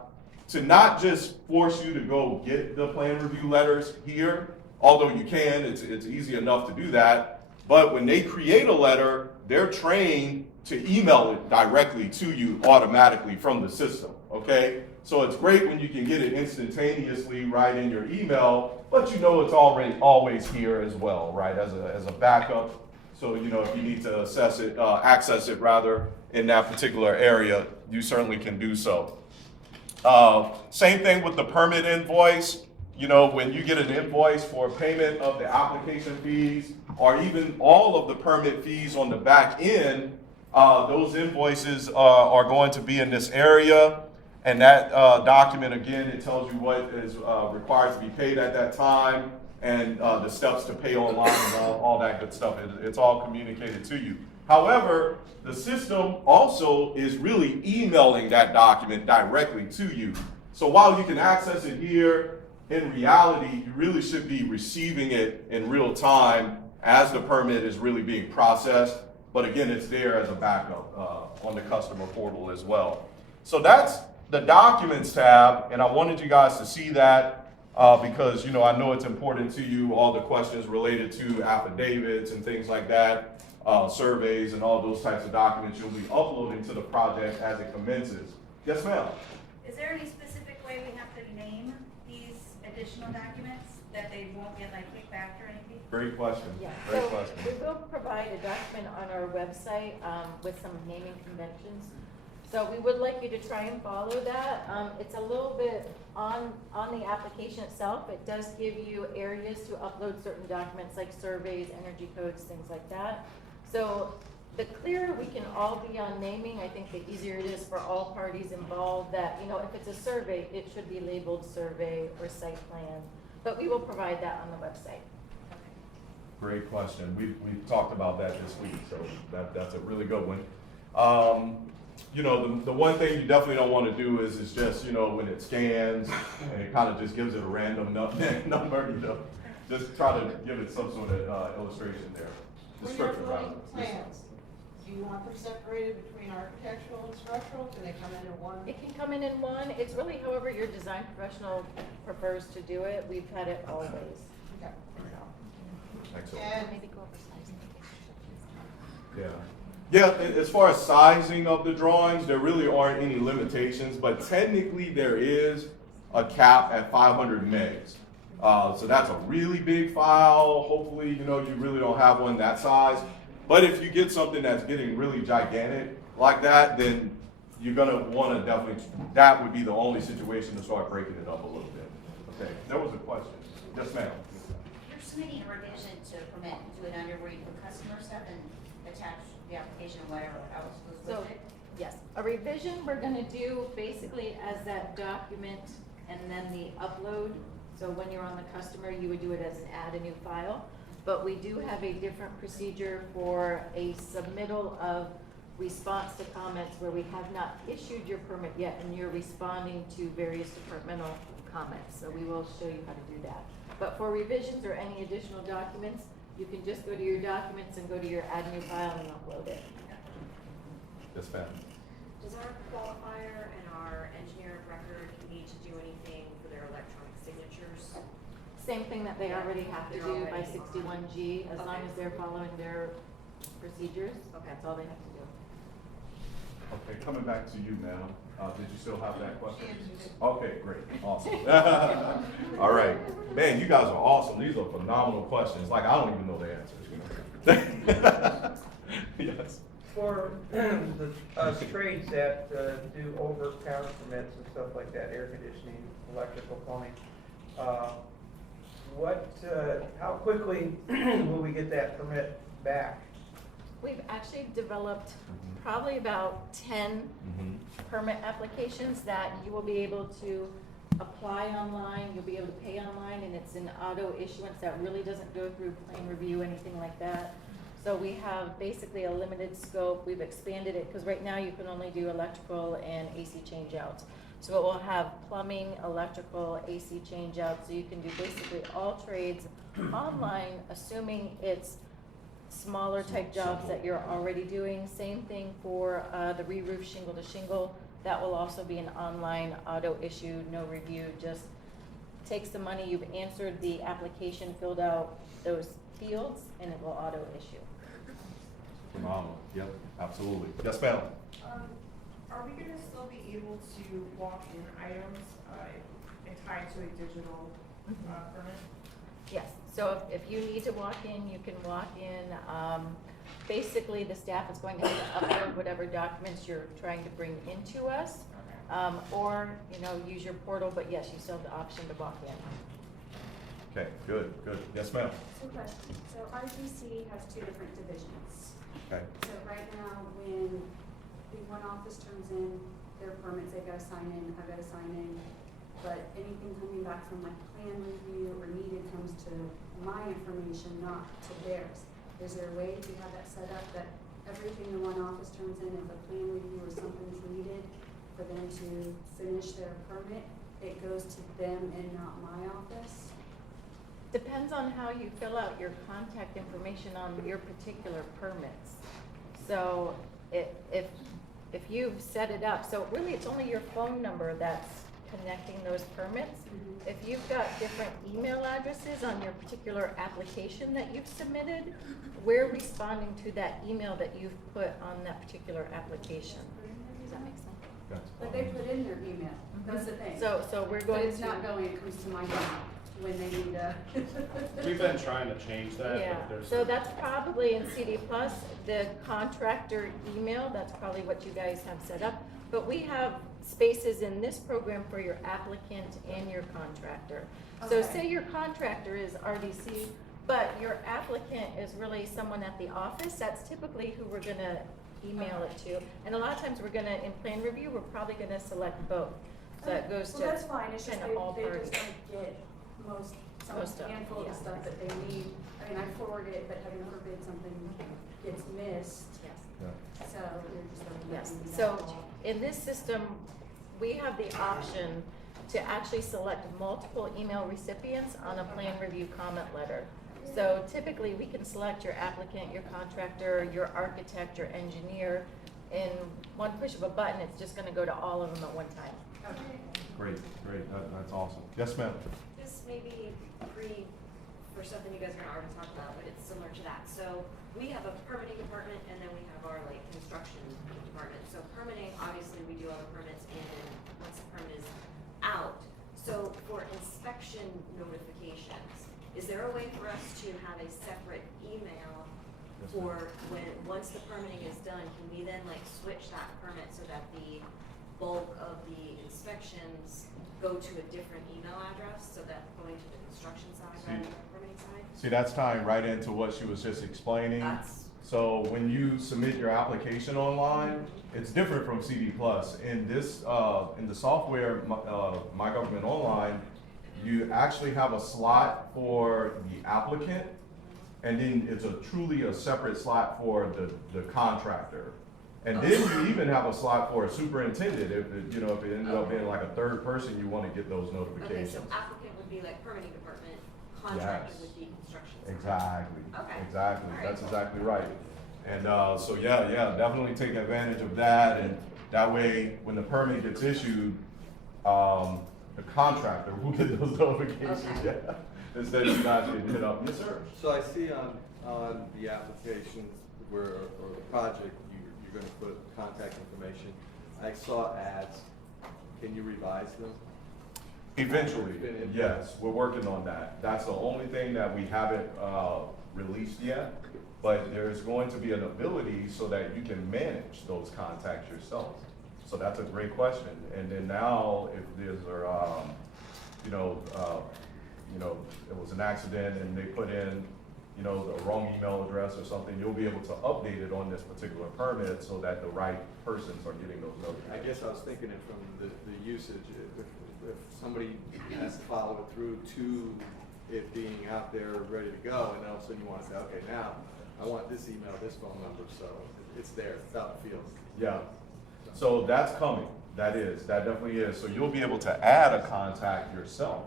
to not just force you to go get the plan review letters here, although you can, it's easy enough to do that. But when they create a letter, they're trained to email it directly to you automatically from the system, okay? So it's great when you can get it instantaneously right in your email, but it's already always here as well, right, as a backup. So, if you need to access it rather in that particular area, you certainly can do so. Same thing with the permit invoice. When you get an invoice for payment of the application fees, or even all of the permit fees on the back end, those invoices are going to be in this area. And that document, again, it tells you what is required to be paid at that time, and the steps to pay online and all that good stuff. It's all communicated to you. However, the system also is really emailing that document directly to you. So while you can access it here, in reality, you really should be receiving it in real time as the permit is really being processed. But again, it's there as a backup on the customer portal as well. So that's the documents tab, and I wanted you guys to see that because I know it's important to you, all the questions related to affidavits and things like that, surveys and all those types of documents you'll be uploading to the project as it commences. Yes, ma'am? Is there any specific way we have to name these additional documents that they won't get like kickback or anything? Great question. Yeah, Great so question. we will provide a document on our website with some naming conventions. So we would like you to try and follow that. It's a little bit on the application itself. It does give you areas to upload certain documents like surveys, energy codes, things like that. So the clearer we can all be on naming, I think the easier it is for all parties involved that, if it's a survey, it should be labeled survey or site plan. But we will provide that on the website. Great question. We've talked about that this week, so that's a really good one. The one thing you definitely don't want to do is just, when it scans and it kind of just gives it a random number, just try to give it some sort of illustration there. When you're building plans, do you want them separated between architectural and structural? Can they come into one? It can come in one. It's really however your design professional prefers to do it. We've had it always. Okay. Excellent. And Maybe go over size. Yeah. Yeah, as far as sizing of the drawings, there really aren't any limitations, but technically there is a cap at 500 megs. So that's a really big file. Hopefully, you really don't have one that size. But if you get something that's getting really gigantic like that, then you're gonna wanna definitely, that would be the only situation to start breaking it up a little bit. Okay, there was a question. Yes, ma'am. You're submitting a revision to permit, do it under where you put customer stuff and attach the application, whatever else goes So, with it? yes, a revision we're gonna do basically as that document and then the upload. So when you're on the customer, you would do it as an add a new file. But we do have a different procedure for a submittal of response to comments where we have not issued your permit yet and you're responding to various departmental comments. So we will show you how to do that. But for revisions or any additional documents, you can just go to your documents and go to your add new file and upload it. Yes, ma'am. Does our qualifier and our engineer of record need to do anything for their electronic signatures? Same thing that they already have to They're do by already 61G, as long Okay. as they're following their procedures. Okay. That's all they have to do. Okay, coming back to you, ma'am. Did you still have that question? Okay, great, awesome. All right, man, you guys are awesome. These are phenomenal questions. Like, I don't even know the answers, Yes. For us trades that do over counter permits and stuff like that, air conditioning, electrical, plumbing, how quickly will we get that permit back? We've actually developed probably about 10 permit applications that you will be able to apply online, you'll be able to pay online, and it's an auto issuance that really doesn't go through plan review, anything like that. So we have basically a limited scope. We've expanded it because right now you can only do electrical and AC changeouts. So it will have plumbing, electrical, AC changeouts, so you can do basically all trades online, assuming it's smaller type jobs that you're already doing. Same thing for the re-roof shingle to shingle. That will also be an online auto issue, no review, just takes the money, you've answered the application, filled out those fields, and it will auto issue. Phenomenal, yep, absolutely. Yes, ma'am. Are we gonna still be able to walk in items, and tie to a digital, permit? Yes, so if you need to walk in, you can walk in. Basically, the staff is going to have to upload whatever documents you're trying to bring into us, or, use your portal, but yes, you still have the option to walk in. Okay, good, good. Yes, ma'am. Two questions. So RGC has two different divisions. Okay. So right now, when the one office turns in their permits, they've got to sign in, I've got to sign in. But anything coming back from like plan review or needed comes to my information, not to theirs. Is there a way to have that set up that everything the one office turns in, if a plan review or something's needed for them to finish their permit, it goes to them and not my office? Depends on how you fill out your contact information on your particular permits. So if you've set it up, so really it's only your phone number that's connecting those permits. If you've got different email addresses on your particular application that you've submitted, we're responding to that email that you've put on that particular application. Does that make sense? But they put in their email, that's the thing. So we're But going it's to. not going, it comes to my email when they need to. We've been trying to change that, Yeah, but there's. so that's probably in CD Plus, the contractor email, that's probably what you guys have set up. But we have spaces in this program for your applicant and your contractor. So Okay. say your contractor is RDC, but your applicant is really someone at the office, that's typically who we're gonna email it to. And a lot of times we're gonna, in plan review, we're probably gonna select both. So it goes to Well, that's fine, it's just kind of all they parties. just don't get most, Most some of, handful of the yeah. stuff that they need. I mean, I forward it, but heaven forbid something gets missed, Yes. so you're just looking at. Yes, maybe so that's all. in this system, we have the option to actually select multiple email recipients on a plan review comment letter. So typically, we can select your applicant, your contractor, your architect, your engineer. In one push of a button, it's just gonna go to all of them at one time. Okay. Great, great, that's awesome. Yes, ma'am. This may be for something you guys are gonna already talk about, but it's similar to that. So we have a permitting department and then we have our like construction department. So permitting, obviously, we do all the permits and once the permit is out. So for inspection notifications, is there a way for us to have a separate email for when, once the permitting is done, can we then like switch that permit so that the bulk of the inspections go to a different email address, so that going to the construction side rather than the permitting side? See, that's tying right into what she was just explaining. That's, So when you submit your application online, it's different from CD Plus. In this, in the software, My Government Online, you actually have a slot for the applicant, and then it's truly a separate slot for the contractor. And then you even have a slot for a superintendent, if it ended up being like a third person, you want to get those okay, notifications. so applicant would be like permitting department, contractor Yes. would be construction side. Exactly. Okay. Exactly. All right. That's exactly right. And so yeah, definitely take advantage of that. And that way, when the permit gets issued, the contractor will get those notifications. Okay. Yeah. Instead of you guys getting hit up. Yes, sir. So I see on the applications or the project, you're gonna put contact information. I saw ads. Can you revise them? Eventually, yes, we're working on that. That's the only thing that we haven't released yet. But there's going to be an ability so that you can manage those contacts yourself. So that's a great question. And then now, if there's it was an accident and they put in, the wrong email address or something, you'll be able to update it on this particular permit so that the right persons are getting those I notifications. guess I was thinking it from the usage. If somebody has to follow it through to it being out there ready to go, and all of a sudden you want to say, okay, now I want this email, this phone number, so it's there, it's out in the field. Yeah, so that's coming. That definitely is. So you'll be able to add a contact yourself.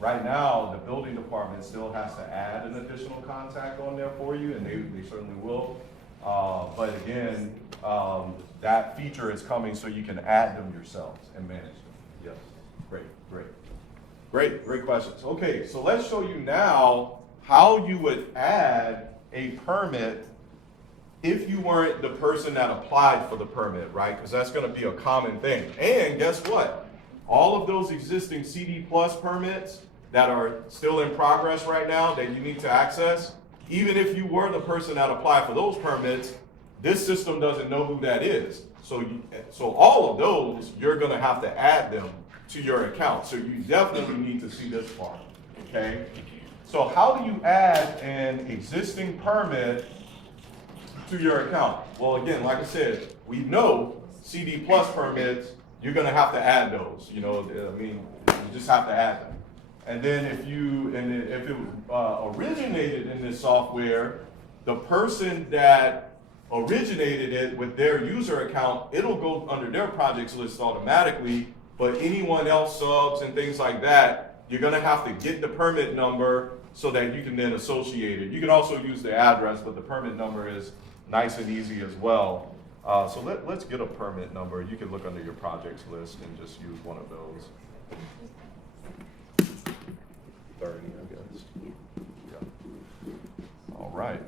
Right now, the building department still has to add an additional contact on there for you, and they certainly will. But again, that feature is coming so you can add them yourselves and manage them. Yes, great questions. Okay, so let's show you now how you would add a permit if you weren't the person that applied for the permit, right? Because that's going to be a common thing. And guess what? All of those existing CD Plus permits that are still in progress right now that you need to access, even if you were the person that applied for those permits, this system doesn't know who that is. So all of those, you're going to have to add them to your account. So you definitely need to see this part, okay? So how do you add an existing permit to your account? Well, again, like I said, we know CD Plus permits, you're gonna have to add those, you just have to add them. And then if it originated in this software, the person that originated it with their user account, it'll go under their projects list automatically, but anyone else, subs and things like that, you're gonna have to get the permit number so that you can then associate it. You can also use the address, but the permit number is nice and easy as well. So let's get a permit number. You can look under your projects list and just use one of those. 30, I guess. Yeah. All right.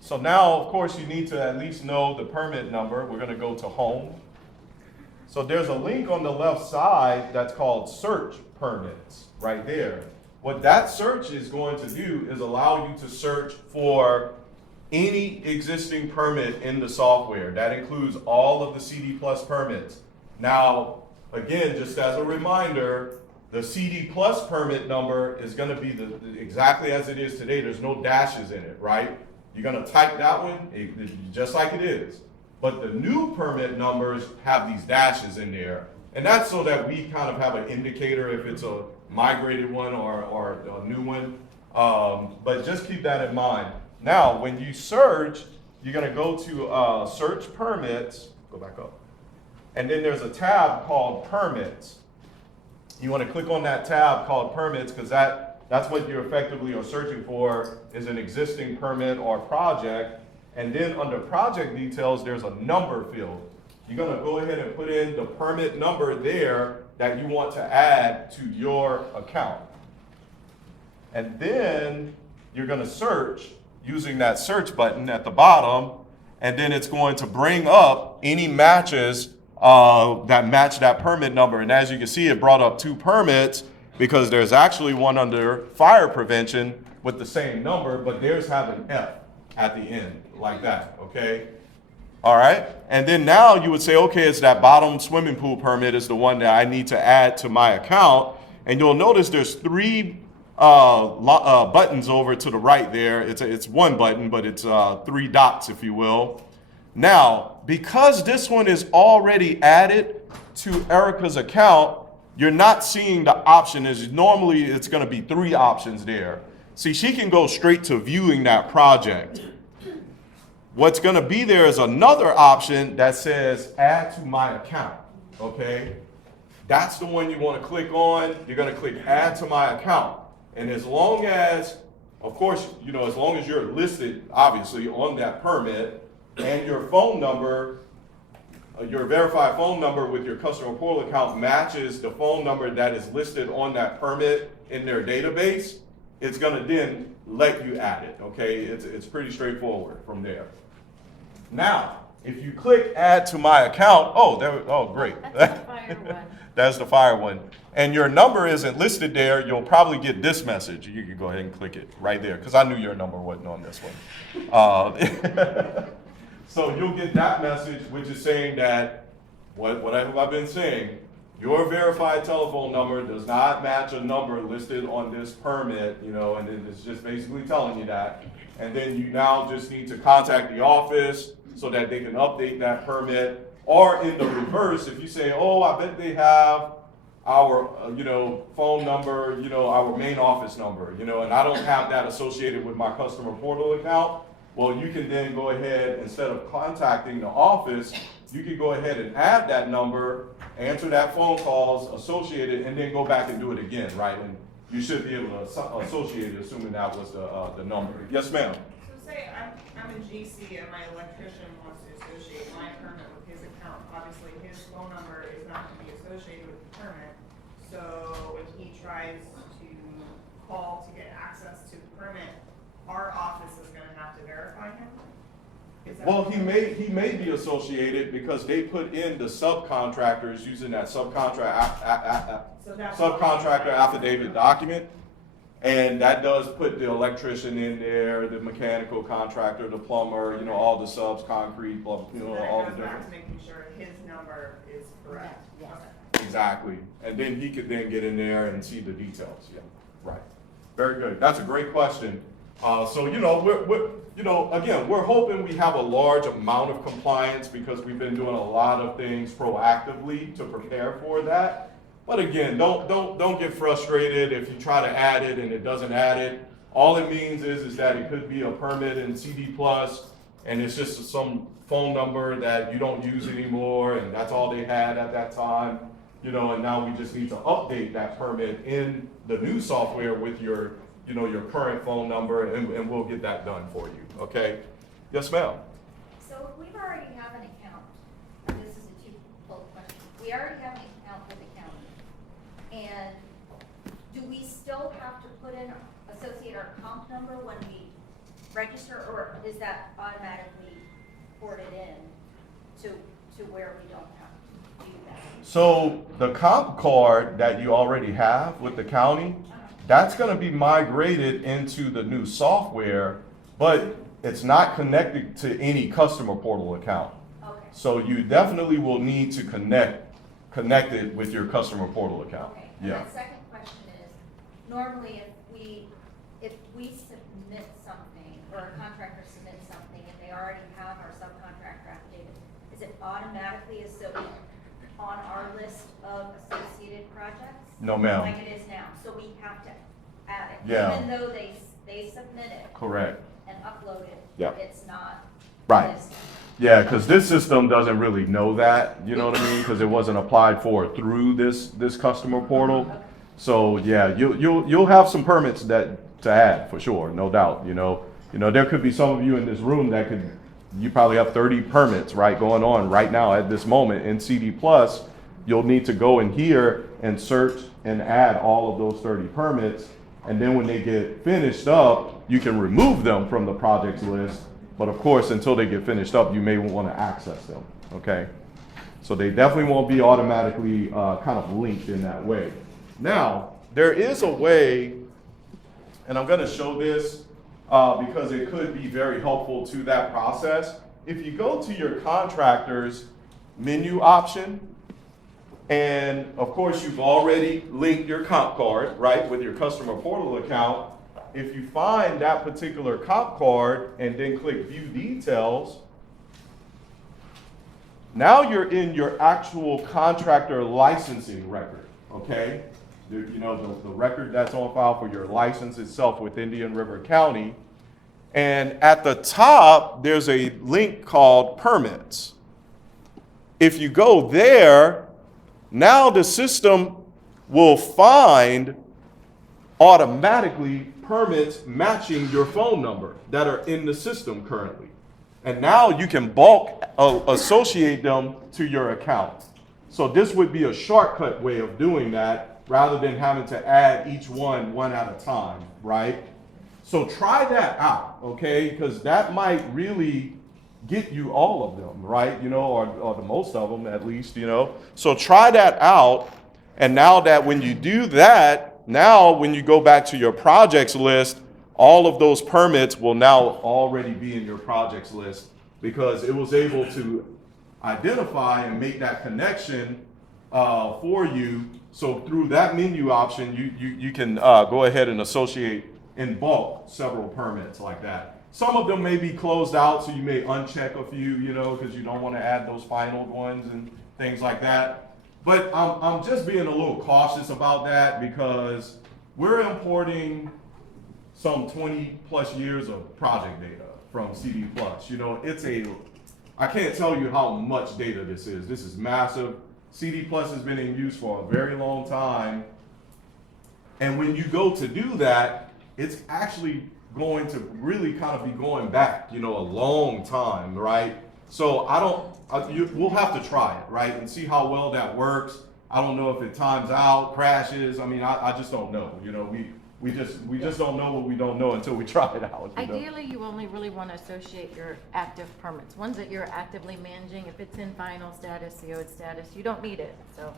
So now, of course, you need to at least know the permit number. We're going to go to home. So there's a link on the left side that's called search permits right there. What that search is going to do is allow you to search for any existing permit in the software. That includes all of the CD Plus permits. Now, again, just as a reminder, the CD Plus permit number is going to be exactly as it is today. There's no dashes in it, right? You're going to type that one just like it is. But the new permit numbers have these dashes in there. And that's so that we kind of have an indicator if it's a migrated one or a new one. But just keep that in mind. Now, when you search, you're going to go to search permits. Go back up. And then there's a tab called permits. You want to click on that tab called permits because that's what you effectively are searching for is an existing permit or project. And then under project details, there's a number field. You're going to go ahead and put in the permit number there that you want to add to your account. And then you're going to search using that search button at the bottom, and then it's going to bring up any matches that match that permit number. And as you can see, it brought up 2 permits because there's actually one under fire prevention with the same number, but theirs have an F at the end, like that, okay? All right, and then now you would say, okay, it's that bottom swimming pool permit is the one that I need to add to my account. And you'll notice there's 3 buttons over to the right there. It's one button, but it's 3 dots, if you will. Now, because this one is already added to Erica's account, you're not seeing the option. Normally it's going to be 3 options there. See, she can go straight to viewing that project. What's going to be there is another option that says add to my account, okay? That's the one you want to click on. You're going to click add to my account. And as long as, of course, as long as you're listed, obviously, on that permit, and your phone number, your verified phone number with your customer portal account matches the phone number that is listed on that permit in their database, it's going to then let you add it, okay? It's pretty straightforward from there. Now, if you click add to my account, great. That's the fire one. That's the fire one. And your number isn't listed there, you'll probably get this message. You can go ahead and click it right there, because I knew your number wasn't on this one. So you'll get that message, which is saying that, what have I been saying? Your verified telephone number does not match a number listed on this permit, and it's just basically telling you that. And then you now just need to contact the office so that they can update that permit. Or in the reverse, if you say, oh, I bet they have our, phone number, our main office number, and I don't have that associated with my customer portal account, well, you can then go ahead, instead of contacting the office, you can go ahead and add that number, answer that phone calls associated, and then go back and do it again, right? And you should be able to associate it, assuming that was the number. Yes, ma'am? So say I'm a GC and my electrician wants to associate my permit with his account. Obviously, his phone number is not going to be associated with the permit. So when he tries to call to get access to the permit, our office is going to have to verify him? Well, he may be associated because they put in the subcontractors using that subcontractor affidavit document. And that does put the electrician in there, the mechanical contractor, the plumber, all the subs, concrete, blah, all the different. different. To making sure his number is correct. Yes. Okay. Exactly. And then he could then get in there and see the details. Yeah, right. Very good. That's a great question. So, we're hoping we have a large amount of compliance because we've been doing a lot of things proactively to prepare for that. But again, don't get frustrated if you try to add it and it doesn't add it. All it means is that it could be a permit in CD Plus and it's just some phone number that you don't use anymore and that's all they had at that time. And now we just need to update that permit in the new software with your current phone number, and we'll get that done for you, okay? Yes, ma'am? So if we already have an account, this is a two-fold question. We already have an account with the county, and do we still have to associate our comp number when we register, or is that automatically ported in to where we don't have to do that? So the comp card that you already have with the county, that's going to be migrated into the new software, but it's not connected to any customer portal account. Okay. So you definitely will need to connect it with your customer portal account. Okay. And Yeah. my second question is, normally if we submit something, or a contractor submits something, and they already have our subcontractor affidavit, is it automatically on our list of associated projects? No, ma'am. Like it is now, so we have to add it. Yeah. Even though they submit it. Correct. And upload it. Yeah. It's not. Right. listed. Yeah, because this system doesn't really know that, you know what I mean? Because it wasn't applied for through this customer portal. Okay. So yeah, you'll have some permits to add for sure, no doubt. There could be some of you in this room you probably have 30 permits going on right now at this moment in CD Plus. You'll need to go in here and search and add all of those 30 permits. And then when they get finished up, you can remove them from the projects list. But of course, until they get finished up, you may want to access them, okay? So they definitely won't be automatically kind of linked in that way. Now, there is a way, and I'm going to show this because it could be very helpful to that process. If you go to your contractor's menu option, and of course you've already linked your comp card, right, with your customer portal account. If you find that particular comp card and then click view details, now you're in your actual contractor licensing record, okay? You know, the record that's on file for your license itself with Indian River County. And at the top, there's a link called permits. If you go there, now the system will find automatically permits matching your phone number that are in the system currently. And now you can bulk associate them to your account. So this would be a shortcut way of doing that rather than having to add each one at a time, right? So try that out, okay? Because that might really get you all of them, right? You know, or the most of them at least, you know. So try that out. And now that when you do that, now when you go back to your projects list, all of those permits will now already be in your projects list because it was able to identify and make that connection for you. So through that menu option, you can go ahead and associate in bulk several permits like that. Some of them may be closed out, so you may uncheck a few, you know, because you don't want to add those final ones and things like that. But I'm just being a little cautious about that because we're importing some 20 plus years of project data from CD Plus. You know, I can't tell you how much data this is. This is massive. CD Plus has been in use for a very long time. And when you go to do that, it's actually going to really kind of be going back, you know, a long time, right? So we'll have to try it, right? And see how well that works. I don't know if it times out, crashes. I mean, I just don't know. You know, we just don't know what we don't know until we try it out. You know? Ideally, you only really want to associate your active permits, ones that you're actively managing. If it's in final status, CO'd status, you don't need it. So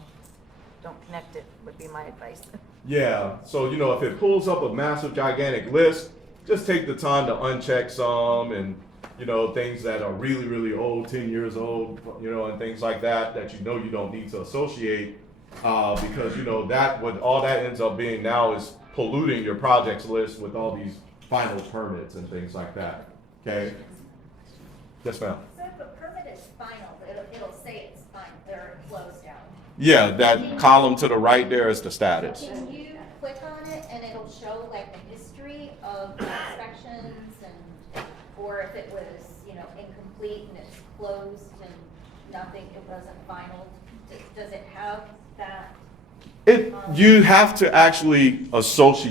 don't connect it would be my advice. Yeah, so, you know, if it pulls up a massive, gigantic list, just take the time to uncheck some and, you know, things that are really, really old, 10 years old, you know, and things like that, that you know you don't need to associate because, you know, what all that ends up being now is polluting your projects list with all these final permits and things like that, okay? Yes, ma'am. So if a permit is final, it'll say it's final, they're closed out. Yeah, that column to the right there is the status. Can you click on it and it'll show like the history of the inspections or if it was, you know, incomplete and it's closed and nothing, it wasn't final? Does it have that? You have to actually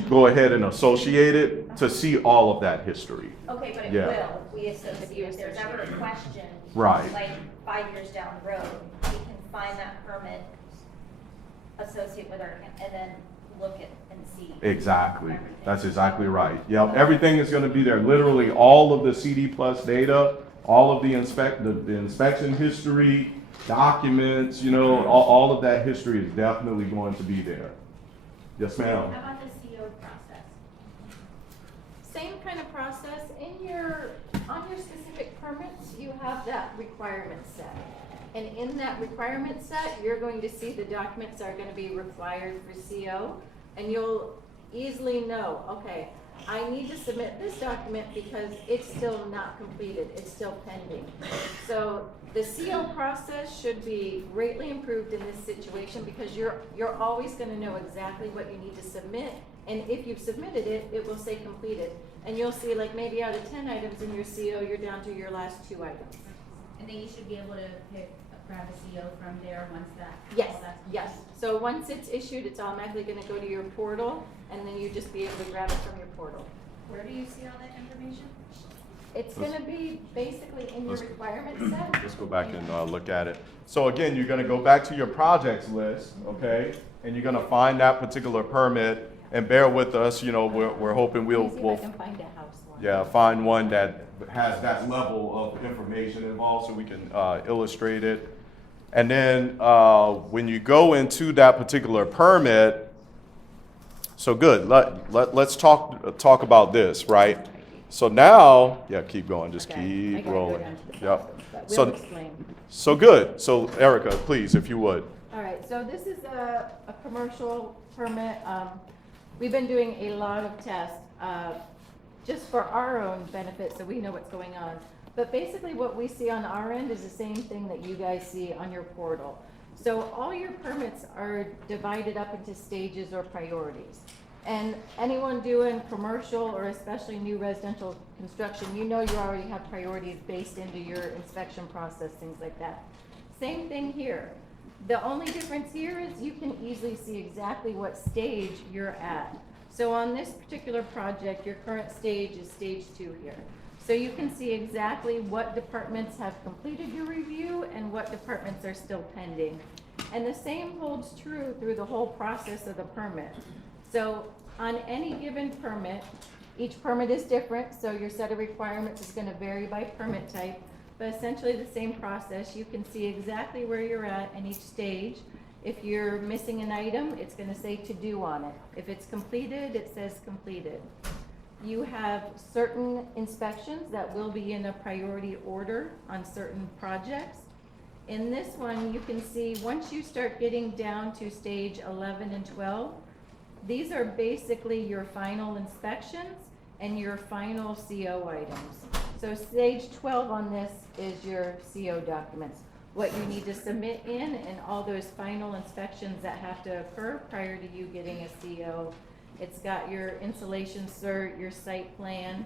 go ahead and associate it to see all of that history. Okay, but it Yeah. will, if we associate, if there's ever a question. Right. Like 5 years down the road, we can find that permit, associate with our, and then look at and see. Exactly. everything. That's exactly right. Yep. Everything is going to be there. Literally all of the CD Plus data, all of the inspection history, documents, you know, all of that history is definitely going to be there. Yes, ma'am. How about the CO process? Same kind of process. On your specific permits, you have that requirement set. And in that requirement set, you're going to see the documents are going to be required for CO. And you'll easily know, okay, I need to submit this document because it's still not completed. It's still pending. So the CO process should be greatly improved in this situation because you're always going to know exactly what you need to submit. And if you've submitted it, it will say completed. And you'll see like maybe out of 10 items in your CO, you're down to your last 2 items. And then you should be able to grab a CO from there once that. Yes, all that's yes. So once it's issued, it's automatically going to go to your portal, and then you just be able to grab it from your portal. Where do you see all that information? It's going to be basically in your requirement set. Let's go back and look at it. So again, you're going to go back to your projects list, okay? And you're going to find that particular permit. and bear with us, you know, we're hoping Let me we'll, see if I can find a house one. yeah, find one that has that level of information involved so we can illustrate it. And then when you go into that particular permit, so good, let's talk about this, right? So now, yeah, keep going, just Okay, I keep gotta go rolling. down to the Yep. bottom, but So, we'll explain. so good. So Erica, please, if you would. All right, so this is a commercial permit. We've been doing a lot of tests, just for our own benefit, so we know what's going on. But basically what we see on our end is the same thing that you guys see on your portal. So all your permits are divided up into stages or priorities. And anyone doing commercial or especially new residential construction, you know you already have priorities based into your inspection process, things like that. Same thing here. The only difference here is you can easily see exactly what stage you're at. So on this particular project, your current stage is stage 2 here. So you can see exactly what departments have completed your review and what departments are still pending. And the same holds true through the whole process of the permit. So on any given permit, each permit is different, so your set of requirements is gonna vary by permit type, but essentially the same process. You can see exactly where you're at in each stage. If you're missing an item, it's gonna say to do on it. If it's completed, it says completed. You have certain inspections that will be in a priority order on certain projects. In this one, you can see once you start getting down to stage 11 and 12, these are basically your final inspections and your final CO items. So stage 12 on this is your CO documents, what you need to submit in and all those final inspections that have to occur prior to you getting a CO. It's got your insulation cert, your site plan.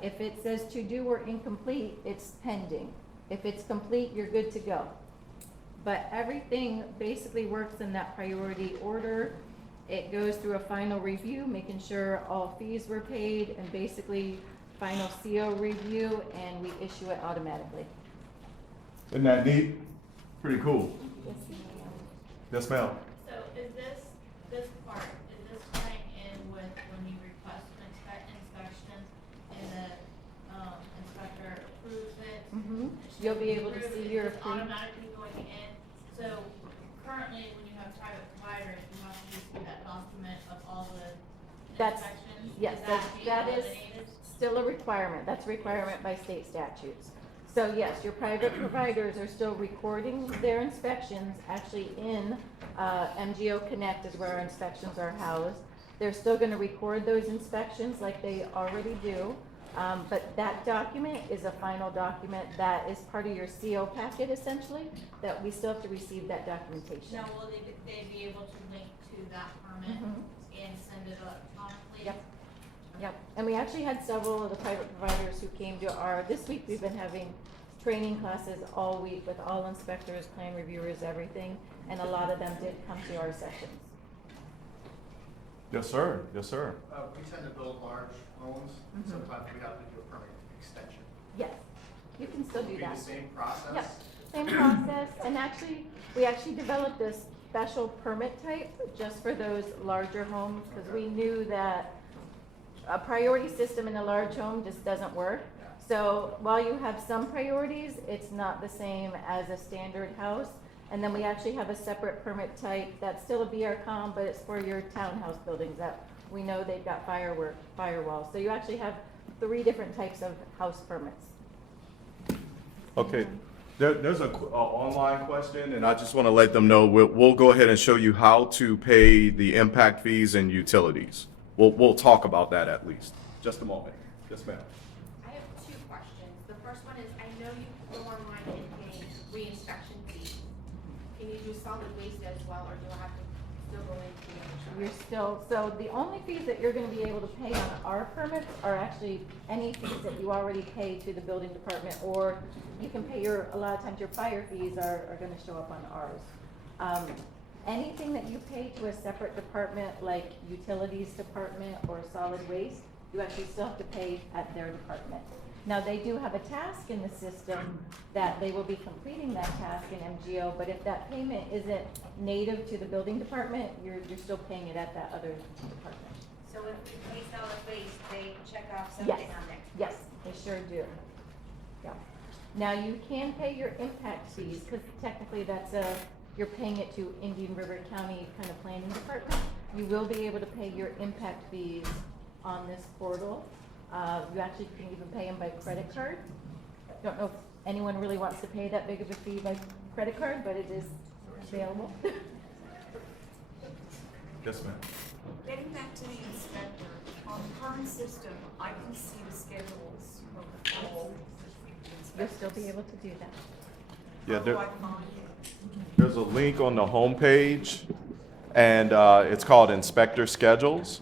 If it says to do or incomplete, it's pending. If it's complete, you're good to go. But everything basically works in that priority order. It goes through a final review, making sure all fees were paid, and basically final CO review, and we issue it automatically. Isn't that neat? Pretty cool. Yes, ma'am. Yes, ma'am. So is this part, is this tying in with when you request an inspection and the inspector approves it? Mhm. You'll be able to see your It's approved. automatically going in. So currently, when you have private providers, you have to see that document of all the That's, inspections. yes, Is that being that is eliminated? still a requirement. That's a requirement by state statutes. So yes, your private providers are still recording their inspections, actually in MGO Connect is where our inspections are housed. They're still gonna record those inspections like they already do. But that document is a final document that is part of your CO packet essentially, that we still have to receive that documentation. Now, will they be able to link to that permit Mhm. and send it electronically? Yep. Yep, and we actually had several of the private providers who came to this week we've been having training classes all week with all inspectors, plan reviewers, everything, and a lot of them did come to our sessions. Yes, sir. Yes, sir. We tend to build large homes, Mhm. sometimes we have to do a permit extension. Yes, you can still do Would it be that. the same process? Yep, same process, and actually, we actually developed this special permit type just for those larger homes, because we knew that a priority system in a large home just doesn't work. So while you have some priorities, it's not the same as a standard house. And then we actually have a separate permit type that's still a BRCOM, but it's for your townhouse buildings that we know they've got firewalls. So you actually have 3 different types of house permits. Okay. There's a online question, and I just want to let them know we'll go ahead and show you how to pay the impact fees and utilities. We'll talk about that at least. Just a moment. Yes, ma'am. I have 2 questions. The first one is, I know you can go online and pay re-inspection fees. Can you do solid waste as well, or do I have to still go into So the only fees that you're gonna be able to pay on our permits are actually any fees that you already pay to the building department, or you can pay a lot of times your fire fees are gonna show up on ours. Anything that you pay to a separate department, like utilities department or solid waste, You actually still have to pay at their department. Now, they do have a task in the system that they will be completing that task in MGO, but if that payment isn't native to the building department, you're still paying it at that other department. So if we pay solid waste, they check off Yes, something on there? yes, they sure do. Yeah. Now, you can pay your impact fees, because technically you're paying it to Indian River County kind of planning department. You will be able to pay your impact fees on this portal. You actually can even pay them by credit card. Don't know if anyone really wants to pay that big of a fee by credit card, but it is available. Yes, ma'am. Getting back to the inspector, on the current system, I can see the schedules of all You'll inspectors. still be able to do that. Yeah, How do I find it? there's a link on the homepage, and it's called Inspector Schedules.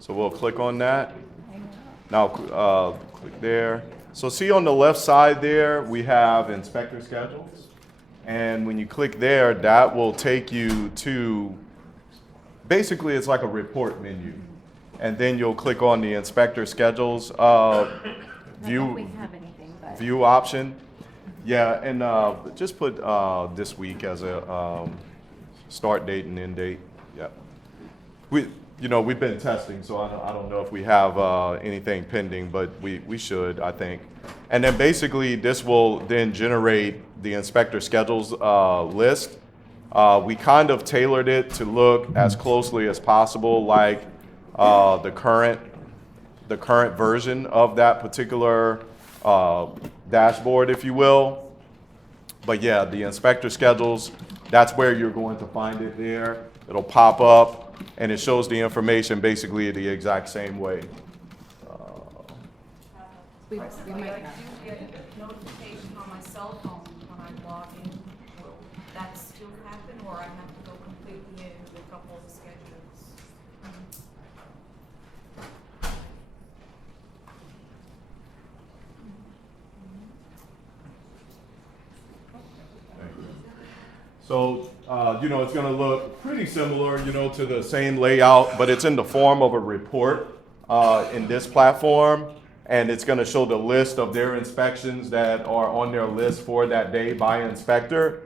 So we'll click on that. Now, click there. So see on the left side there, we have Inspector Schedules. And when you click there, that will take you to, basically it's like a report menu. And then you'll click on the Inspector Schedules view option. Yeah, and just put this week as a start date and end date. Yeah. We've been testing, so I don't know if we have anything pending, but we should, I think. And then basically, this will then generate the inspector schedules list. We kind of tailored it to look as closely as possible like the current version of that particular dashboard, if you will. But yeah, the inspector schedules, that's where you're going to find it there. It'll pop up, and it shows the information basically the exact same way. We I might do not. get a notification on my cell phone when I log in. Will that still happen, or I have to go completely in with a couple of the schedules? So, it's going to look pretty similar, to the same layout, but it's in the form of a report in this platform. And it's going to show the list of their inspections that are on their list for that day by inspector.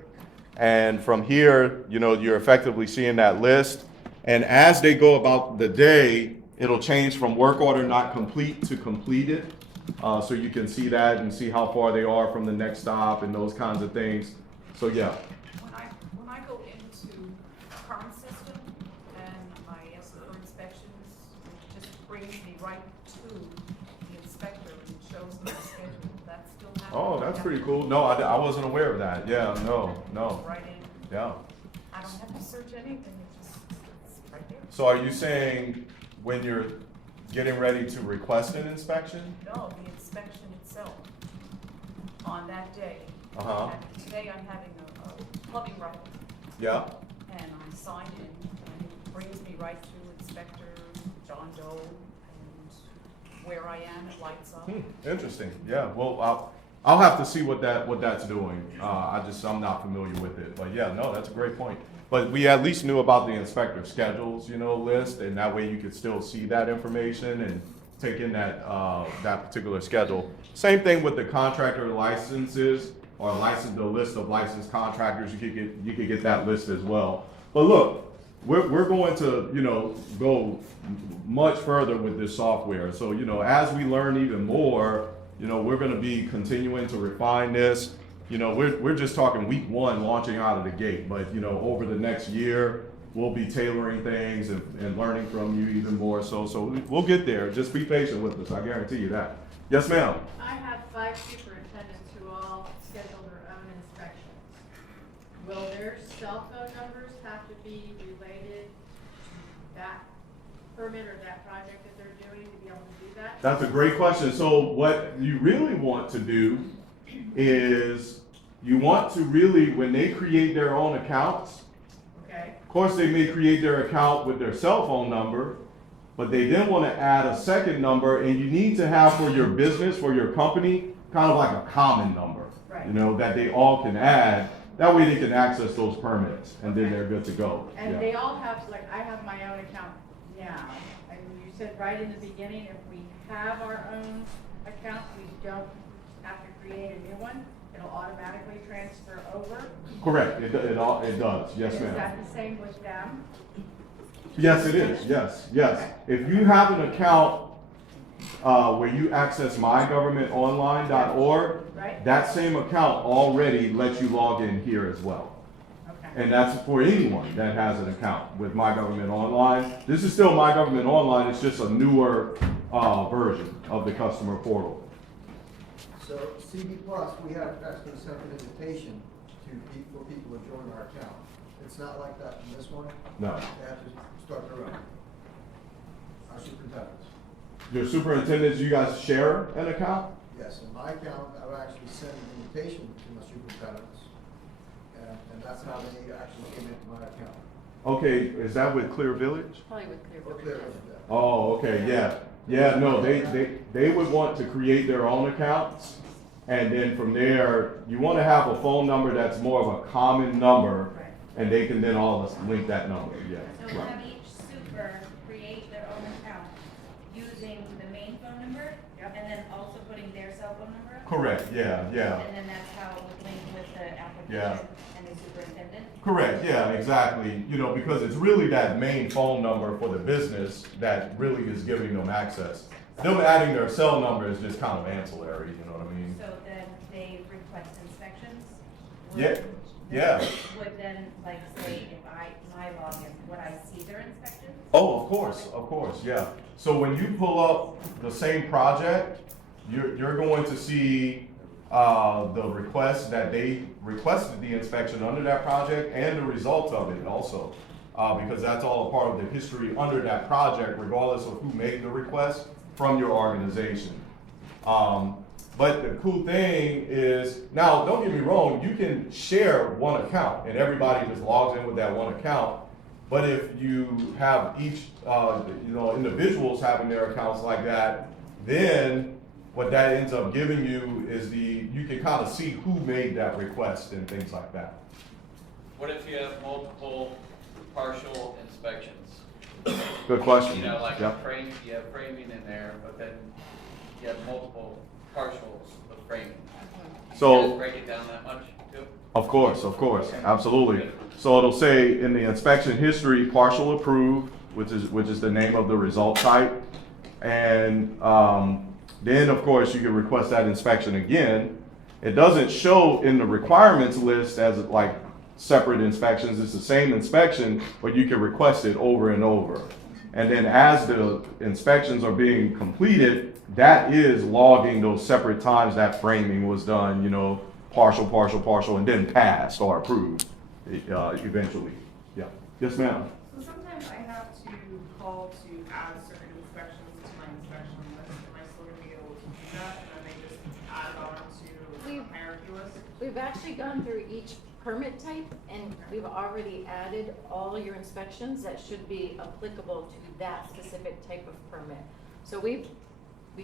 And from here, you're effectively seeing that list. And as they go about the day, it'll change from work order not complete to completed. So you can see that and see how far they are from the next stop and those kinds of things. So yeah. When I go into current system and I ask for inspections, it just brings me right to the inspector and shows me the schedule. That's still happening. Oh, that's pretty cool. No, I wasn't aware of that. Yeah, no. Right in. Yeah. I don't have to search anything, it's right there. So are you saying when you're getting ready to request an inspection? No, the inspection itself on that day. Uh-huh. And today I'm having a plumbing run. Yeah. And I sign in, and it brings me right to Inspector John Doe and where I am, it lights up. Interesting. Yeah. Well, I'll have to see what that's doing. I'm not familiar with it. But yeah, no, that's a great point. But we at least knew about the inspector schedules, list, and that way you could still see that information and take in that particular schedule. Same thing with the contractor licenses or the list of licensed contractors. You could get that list as well. But look, we're going to go much further with this software. So as we learn even more, we're going to be continuing to refine this. We're just talking week one launching out of the gate, but over the next year we'll be tailoring things and learning from you even more. So we'll get there. Just be patient with us. I guarantee you that. Yes, ma'am. I have 5 superintendents who all schedule their own inspections. Will their cell phone numbers have to be related to that permit or that project that they're doing to be able to do that? That's a great question. So what you really want to do is you want to really, when they create their own accounts, Okay. of course they may create their account with their cell phone number, but they then want to add a second number, and you need to have for your business, for your company, kind of like a common number, Right. that they all can add. That way they can access those permits, and then they're good to go. And Yeah. they all have, I have my own account now, and you said right in the beginning, if we have our own account, we don't have to create a new one. It'll automatically transfer over. Correct, it does, yes, Is ma'am. that the same with them? Yes, it is, yes, yes. If you have an account where you access mygovernmentonline.org, Right. that same account already lets you log in here as well. Okay. And that's for anyone that has an account with My Government Online. This is still My Government Online, it's just a newer version of the customer portal. So CD Plus, we have actually sent an invitation for people to join our account. It's not like that in this one. No. They have to start their own. Our superintendents. Your superintendents, you guys share an account? Yes, in my account, I've actually sent an invitation to my superintendents. And that's how they actually came into my account. Okay, is that with Clear Village? Probably with Clear Or Village. clear, yeah. Oh, okay, yeah. Yeah, no, they would want to create their own accounts. And then from there, you want to have a phone number that's more of a common number, and they can then all link that number, yeah. So we'll Right. have each super create their own account using the main phone number, and then also putting their cell phone number? Correct, yeah, yeah. And then that's how it would link with the Yeah. application and the superintendent? Correct, yeah, exactly. You know, because it's really that main phone number for the business that really is giving them access. Them adding their cell number is just kind of ancillary, you know what I mean? So then they request inspections? Yeah, yeah. Would then, like, say, if my login, would I see their inspections? Oh, of course, yeah. So when you pull up the same project, you're going to see the request that they requested the inspection under that project and the result of it also. Because that's all a part of the history under that project, regardless of who made the request from your organization. But the cool thing is, now don't get me wrong, you can share one account and everybody just logs in with that one account. But if you have each, individuals having their accounts like that, then what that ends up giving you is you can kind of see who made that request and things like that. What if you have multiple partial inspections? Good question. You know, like Yep. you have framing in there, but then you have multiple partials of framing. So- You guys break it down that much too? Of course, absolutely. So it'll say in the inspection history, partial approved, which is the name of the result type. And then of course you can request that inspection again. It doesn't show in the requirements list as like separate inspections. It's the same inspection, but you can request it over and over. And then as the inspections are being completed, that is logging those separate times that framing was done, partial, and then passed or approved eventually. Yeah. Yes, ma'am. So sometimes I have to call to add certain inspections to my inspection list. Am I still gonna be able to do that? And then they just add it on to a hierarchy list? We've actually gone through each permit type, and we've already added all your inspections that should be applicable to that specific type of permit. So we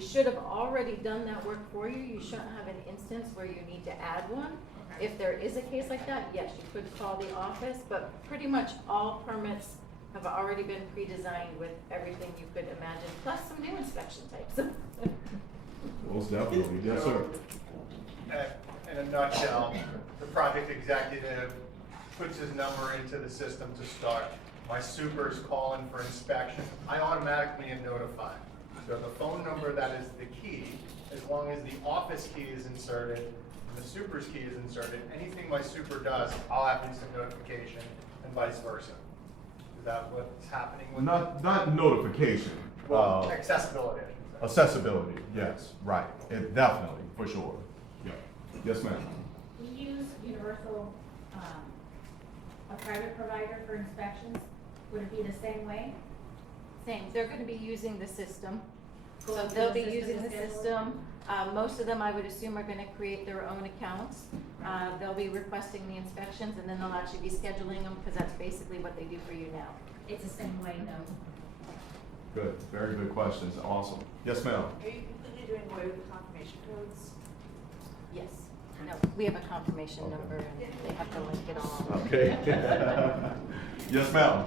should have already done that work for you. You shouldn't have an instance where you need to add one. Okay. If there is a case like that, yes, you could call the office, but pretty much all permits have already been pre-designed with everything you could imagine, plus some new inspection types. Most definitely. Yes, sir. In a nutshell, the project executive puts his number into the system to start. My super's calling for inspection. I automatically am notified. So the phone number that is the key, as long as the office key is inserted, and the super's key is inserted, anything my super does, I'll have instant notification, and vice versa. Is that what's happening with? Not notification. Well, accessibility, I should say. Accessibility. Yes. Right. It definitely, for sure. Yeah. Yes, ma'am. We use Universal, a private provider for inspections. Would it be the same way? Same, they're gonna be using the system. So Going through they'll the be system using to the schedule? system. Most of them, I would assume, are gonna create their own accounts. They'll be requesting the inspections, and then they'll actually be scheduling them, because that's basically what they do for you now. It's the same way though. Good. Very good questions. Awesome. Yes, ma'am. Are you completely doing away with the confirmation codes? Yes. No, we have a confirmation number, and they have to link it all. Okay. Yes, ma'am.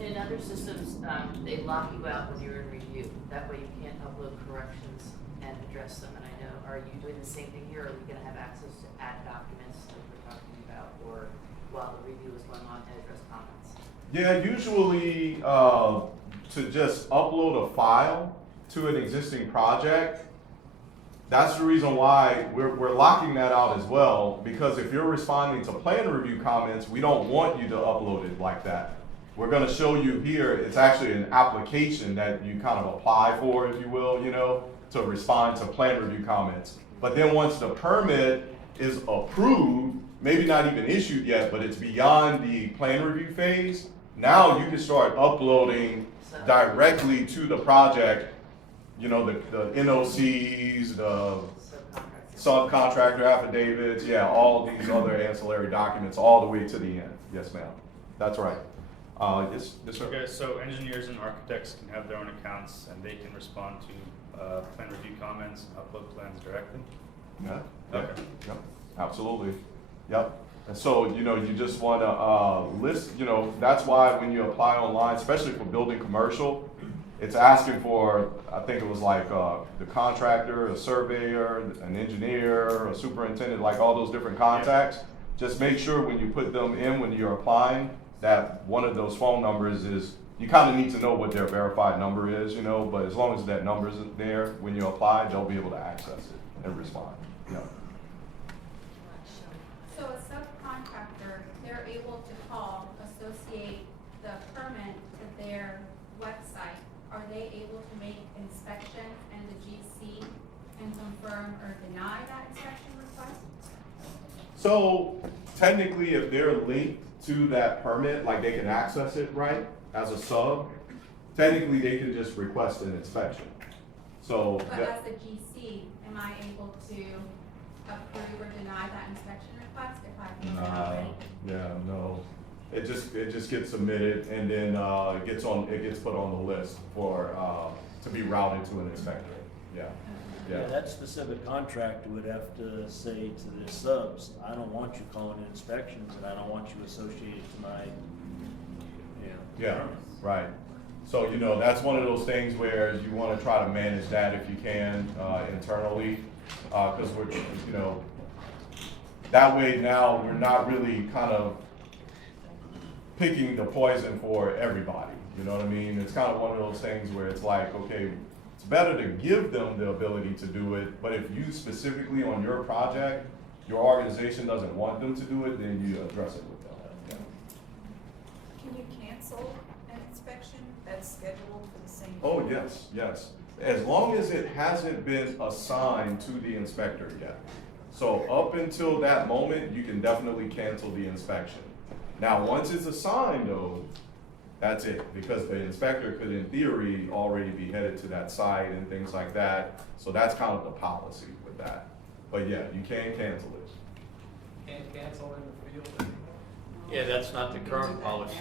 In other systems, they lock you out when you're in review. That way you can't upload corrections and address them. And I know, are you doing the same thing here? Are we gonna have access to add documents like we're talking about? Or while the review is going on, and address comments? Yeah, usually to just upload a file to an existing project, that's the reason why we're locking that out as well, because if you're responding to plan review comments, we don't want you to upload it like that. We're gonna show you here, it's actually an application that you kind of apply for, if you will, you know, to respond to plan review comments. But then once the permit is approved, maybe not even issued yet, but it's beyond the plan review phase, now you can start uploading directly to the project, you know, the NOCs, the subcontractor affidavits, yeah, all these other ancillary documents, all the way to the end. Yes, ma'am. That's right. Yes, sir. Okay, so engineers and architects can have their own accounts and they can respond to plan review comments and upload plans directly? Yeah. Okay. Yep. Absolutely. Yep. And so, you know, you just want to list, you know, that's why when you apply online, especially for building commercial, it's asking for, I think it was like the contractor, a surveyor, an engineer, a superintendent, like all those different contacts. Just make sure when you put them in, when you're applying, that one of those phone numbers is, you kind of need to know what their verified number is, you know, but as long as that number isn't there when you apply, they'll be able to access it and respond. Yeah. So a subcontractor, they're able to call, associate the permit to their website. Are they able to make inspection and the GC and confirm or deny that inspection request? So technically, if they're linked to that permit, like they can access it, right, as a sub, technically they can just request an inspection. So. But as a GC, am I able to approve or deny that inspection request if I've done it already? Yeah, no. It just gets submitted and then it gets put on the list for to be routed to an inspector. Yeah. Yeah, that specific contractor would have to say to their subs, I don't want you calling in inspections and I don't want you associated to my, you know. Yeah, right. So, you know, that's one of those things where you want to try to manage that if you can internally, because we're, you know, that way now we're not really kind of picking the poison for everybody. You know what I mean? It's kind of one of those things where it's like, okay, it's better to give them the ability to do it, but if you specifically on your project, your organization doesn't want them to do it, then you address it with them. Yeah. Can you cancel an inspection that's scheduled for the same? Oh, yes, yes. As long as it hasn't been assigned to the inspector yet. So up until that moment, you can definitely cancel the inspection. Now, once it's assigned though, that's it, because the inspector could, in theory, already be headed to that site and things like that. So that's kind of the policy with that. But yeah, you can cancel it. Can't cancel in the field. Yeah, that's not the current policy.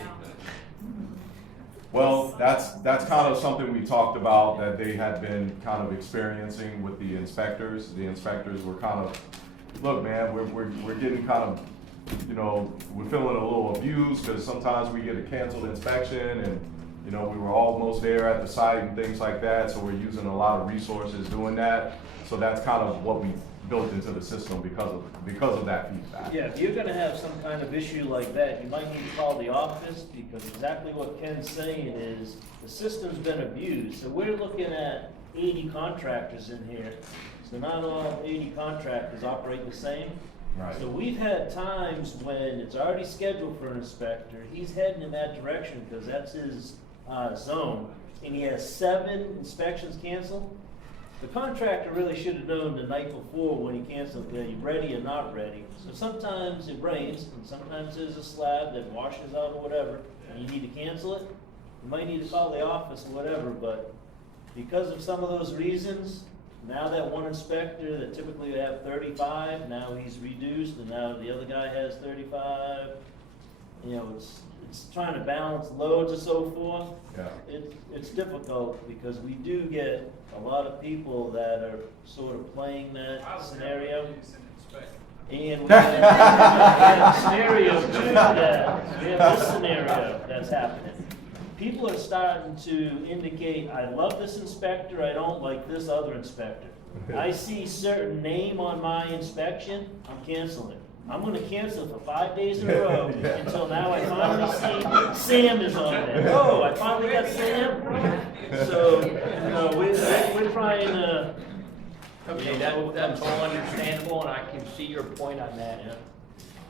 Well, that's kind of something we talked about that they had been kind of experiencing with the inspectors. The inspectors were kind of, look, man, we're getting kind of, you know, we're feeling a little abused because sometimes we get a canceled inspection and, you know, we were almost there at the site and things like that. So we're using a lot of resources doing that. So that's kind of what we built into the system because of that feedback. Yeah, if you're gonna have some kind of issue like that, you might need to call the office, because exactly what Ken's saying is, the system's been abused. So we're looking at 80 contractors in here, so not all 80 contractors operate the same. Right. So we've had times when it's already scheduled for an inspector, he's heading in that direction because that's his zone, and he has 7 inspections canceled. The contractor really should have known the night before when he canceled, are you ready or not ready? So sometimes it rains, and sometimes there's a slab that washes out or whatever, and you need to cancel it. You might need to call the office or whatever, but because of some of those reasons, now that one inspector that typically would have 35, now he's reduced, and now the other guy has 35. You know, it's trying to balance loads and so forth. Yeah. It's difficult because we do get a lot of people that are sort of playing that scenario. And we have a scenario too that, we have this scenario that's happening. People are starting to indicate, I love this inspector, I don't like this other inspector. I see certain name on my inspection, I'm canceling. I'm gonna cancel for 5 days in a row until now I finally see Sam is on there. Oh, I finally got Sam. So, you know, we're trying to. Okay, that's all understandable, and I can see your point on that.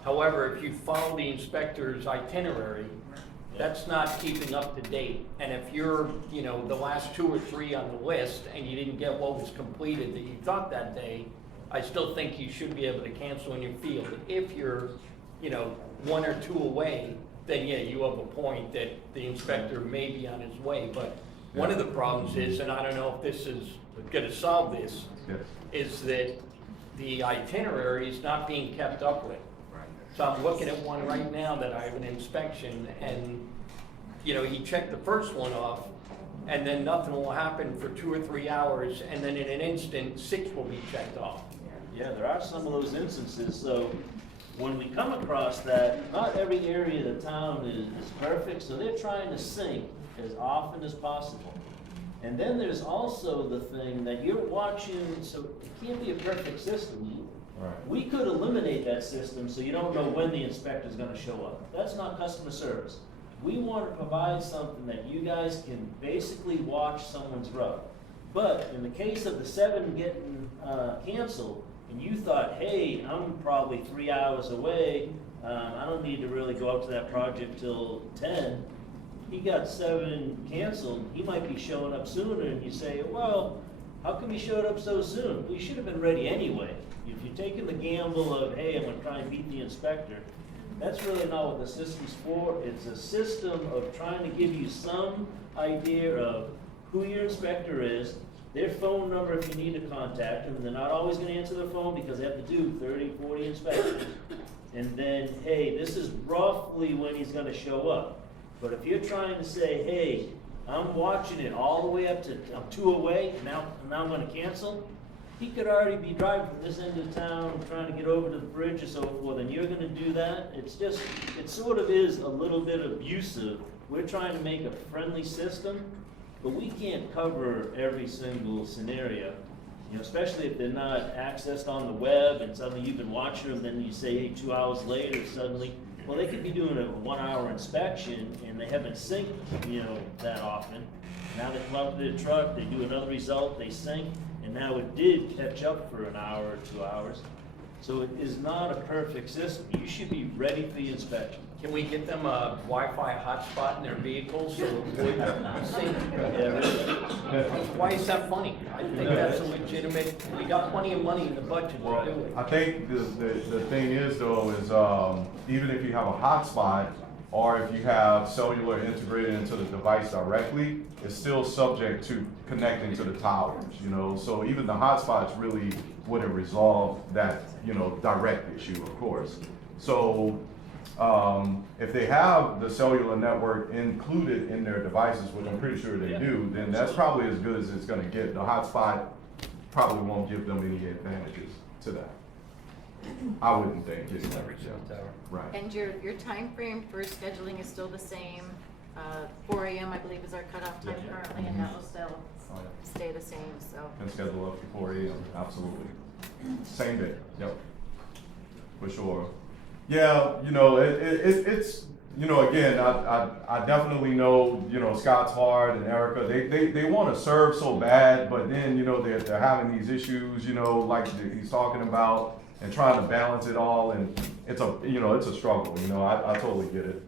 However, if you follow the inspector's itinerary, that's not keeping up to date. And if you're, you know, the last 2 or 3 on the list, and you didn't get what was completed that you thought that day, I still think you should be able to cancel in your field. If you're, you know, 1 or 2 away, then yeah, you have a point that the inspector may be on his way. But one of the problems is, and I don't know if this is gonna solve this, is that the itinerary is not being kept up with. So I'm looking at one right now that I have an inspection, and, you know, he checked the first one off, and then nothing will happen for 2 or 3 hours, and then in an instant, 6 will be checked off. Yeah, there are some of those instances, so when we come across that, not every area of the town is perfect, so they're trying to sync as often as possible. And then there's also the thing that you're watching, so it can't be a perfect system. We could eliminate that system so you don't know when the inspector's gonna show up. That's not customer service. We want to provide something that you guys can basically watch someone's route. But in the case of the 7 getting canceled, and you thought, hey, I'm probably 3 hours away, I don't need to really go out to that project till 10. He got 7 canceled, he might be showing up sooner, and you say, well, how come he showed up so soon? Well, you should have been ready anyway. If you're taking the gamble of, hey, I'm gonna try and beat the inspector, that's really not what the system's for. It's a system of trying to give you some idea of who your inspector is, their phone number if you need to contact them. They're not always gonna answer their phone because they have to do 30, 40 inspections. And then, hey, this is roughly when he's gonna show up. But if you're trying to say, hey, I'm watching it all the way up to, I'm 2 away, and now I'm gonna cancel, he could already be driving from this end of town, trying to get over to the bridge or so forth, and you're gonna do that. It's just, it sort of is a little bit abusive. We're trying to make a friendly system, but we can't cover every single scenario. You know, especially if they're not accessed on the web and suddenly you've been watching them, then you say, hey, 2 hours later, suddenly, well, they could be doing a 1-hour inspection and they haven't synced, you know, that often. Now they come up to their truck, they do another result, they sync, and now it did catch up for 1 hour or 2 hours. So it is not a perfect system. You should be ready for the inspection. Can we get them a Wi-Fi hotspot in their vehicles so it would sync? Why is that funny? I think that's a legitimate, we got plenty of money in the budget to do it. I think the thing is though, is even if you have a hotspot, or if you have cellular integrated into the device directly, it's still subject to connecting to the towers, you know? So even the hotspots really wouldn't resolve that, you know, direct issue, of course. So if they have the cellular network included in their devices, which I'm pretty sure they do, then that's probably as good as it's gonna get. The hotspot probably won't give them any advantages to that. I wouldn't think. Right. And your time frame for scheduling is still the same, 4 AM, I believe, is our cutoff time currently, and that will still stay the same, so. Can schedule up to 4 AM, absolutely. Same day, yep, for sure. Yeah, you know, it's, you know, again, I definitely know, you know, Scott's hard and Erica, they want to serve so bad, but then, you know, they're having these issues, you know, like he's talking about, and trying to balance it all, and it's a, you know, it's a struggle, you know, I totally get it,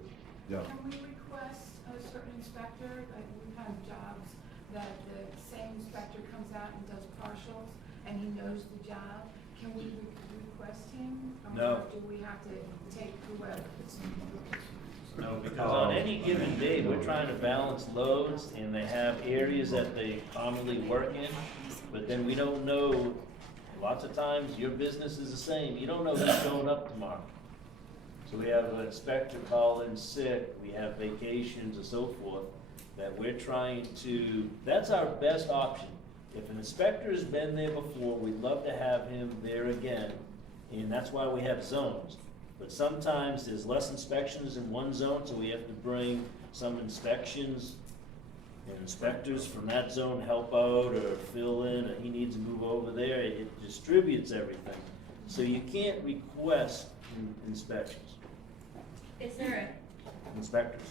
yeah. Can we request a certain inspector, like we've had jobs that the same inspector comes out and does partials, and he knows the job, can we request him? No. Or do we have to take whoever? No, because on any given day, we're trying to balance loads, and they have areas that they commonly work in, but then we don't know, lots of times, your business is the same, you don't know who's showing up tomorrow. So we have an inspector call in sick, we have vacations and so forth, that we're trying to, that's our best option. If an inspector has been there before, we'd love to have him there again. And that's why we have zones. But sometimes there's less inspections in one zone, so we have to bring some inspections and inspectors from that zone help out or fill in, or he needs to move over there. It distributes everything. So you can't request inspections, Is there inspectors.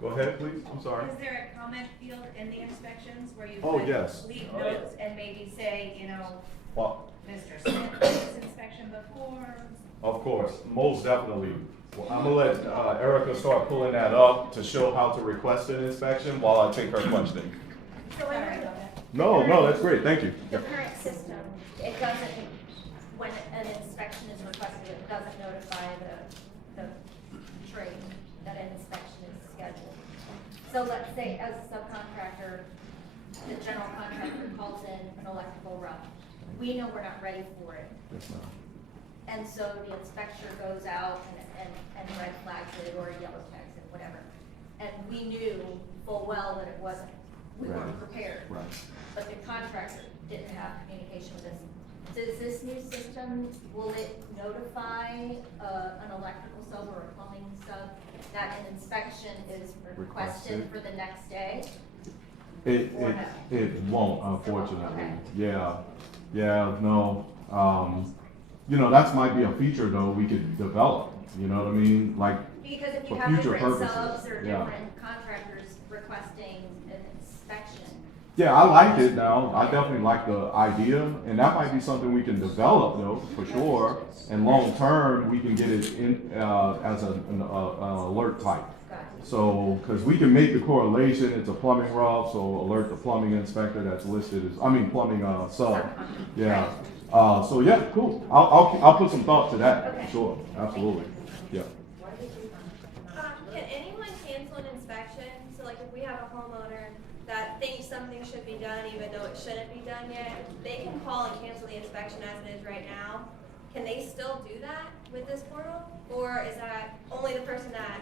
Go ahead, please, I'm sorry. Is there a comment field in the inspections where you Oh, could yes. leave Oh, yeah. notes and maybe say, you know, Well, Mr. Smith did this inspection before? of course, most definitely. Well, I'm gonna let Erica start pulling that up to show how to request an inspection while I take her question. So Sorry in about the, that. No, that's great, thank you. the current system, it doesn't, when an inspection is requested, it doesn't notify the trade that an inspection is scheduled. So let's say as a subcontractor, the general contractor calls in an electrical run. We know we're not ready for it. And so the inspector goes out and red flags it or yellow tags it, whatever. And we knew full well that it wasn't, we weren't prepared. Right. But the contractor didn't have communication with us. Does this new system, will it notify an electrical sub or a plumbing sub that an inspection is requested Requested. for the next day? It won't, unfortunately. Okay. Yeah, no. You know, that might be a feature though we could develop, you know what I mean? Like, Because if you for have future different purposes, subs or yeah. different contractors requesting an inspection. Yeah, I like it now. I definitely like the idea, and that might be something we can develop though, for sure. And long term, we can get it in, as an alert type. So, cause we can make the correlation, it's a plumbing rub, so alert the plumbing inspector that's listed as, plumbing, sub. Yeah. So yeah, cool. I'll put some thought to that, for sure. Absolutely. Yeah. Can anyone cancel an inspection? So like if we have a homeowner that thinks something should be done even though it shouldn't be done yet, they can call and cancel the inspection as it is right now. Can they still do that with this portal? Or is that only the person that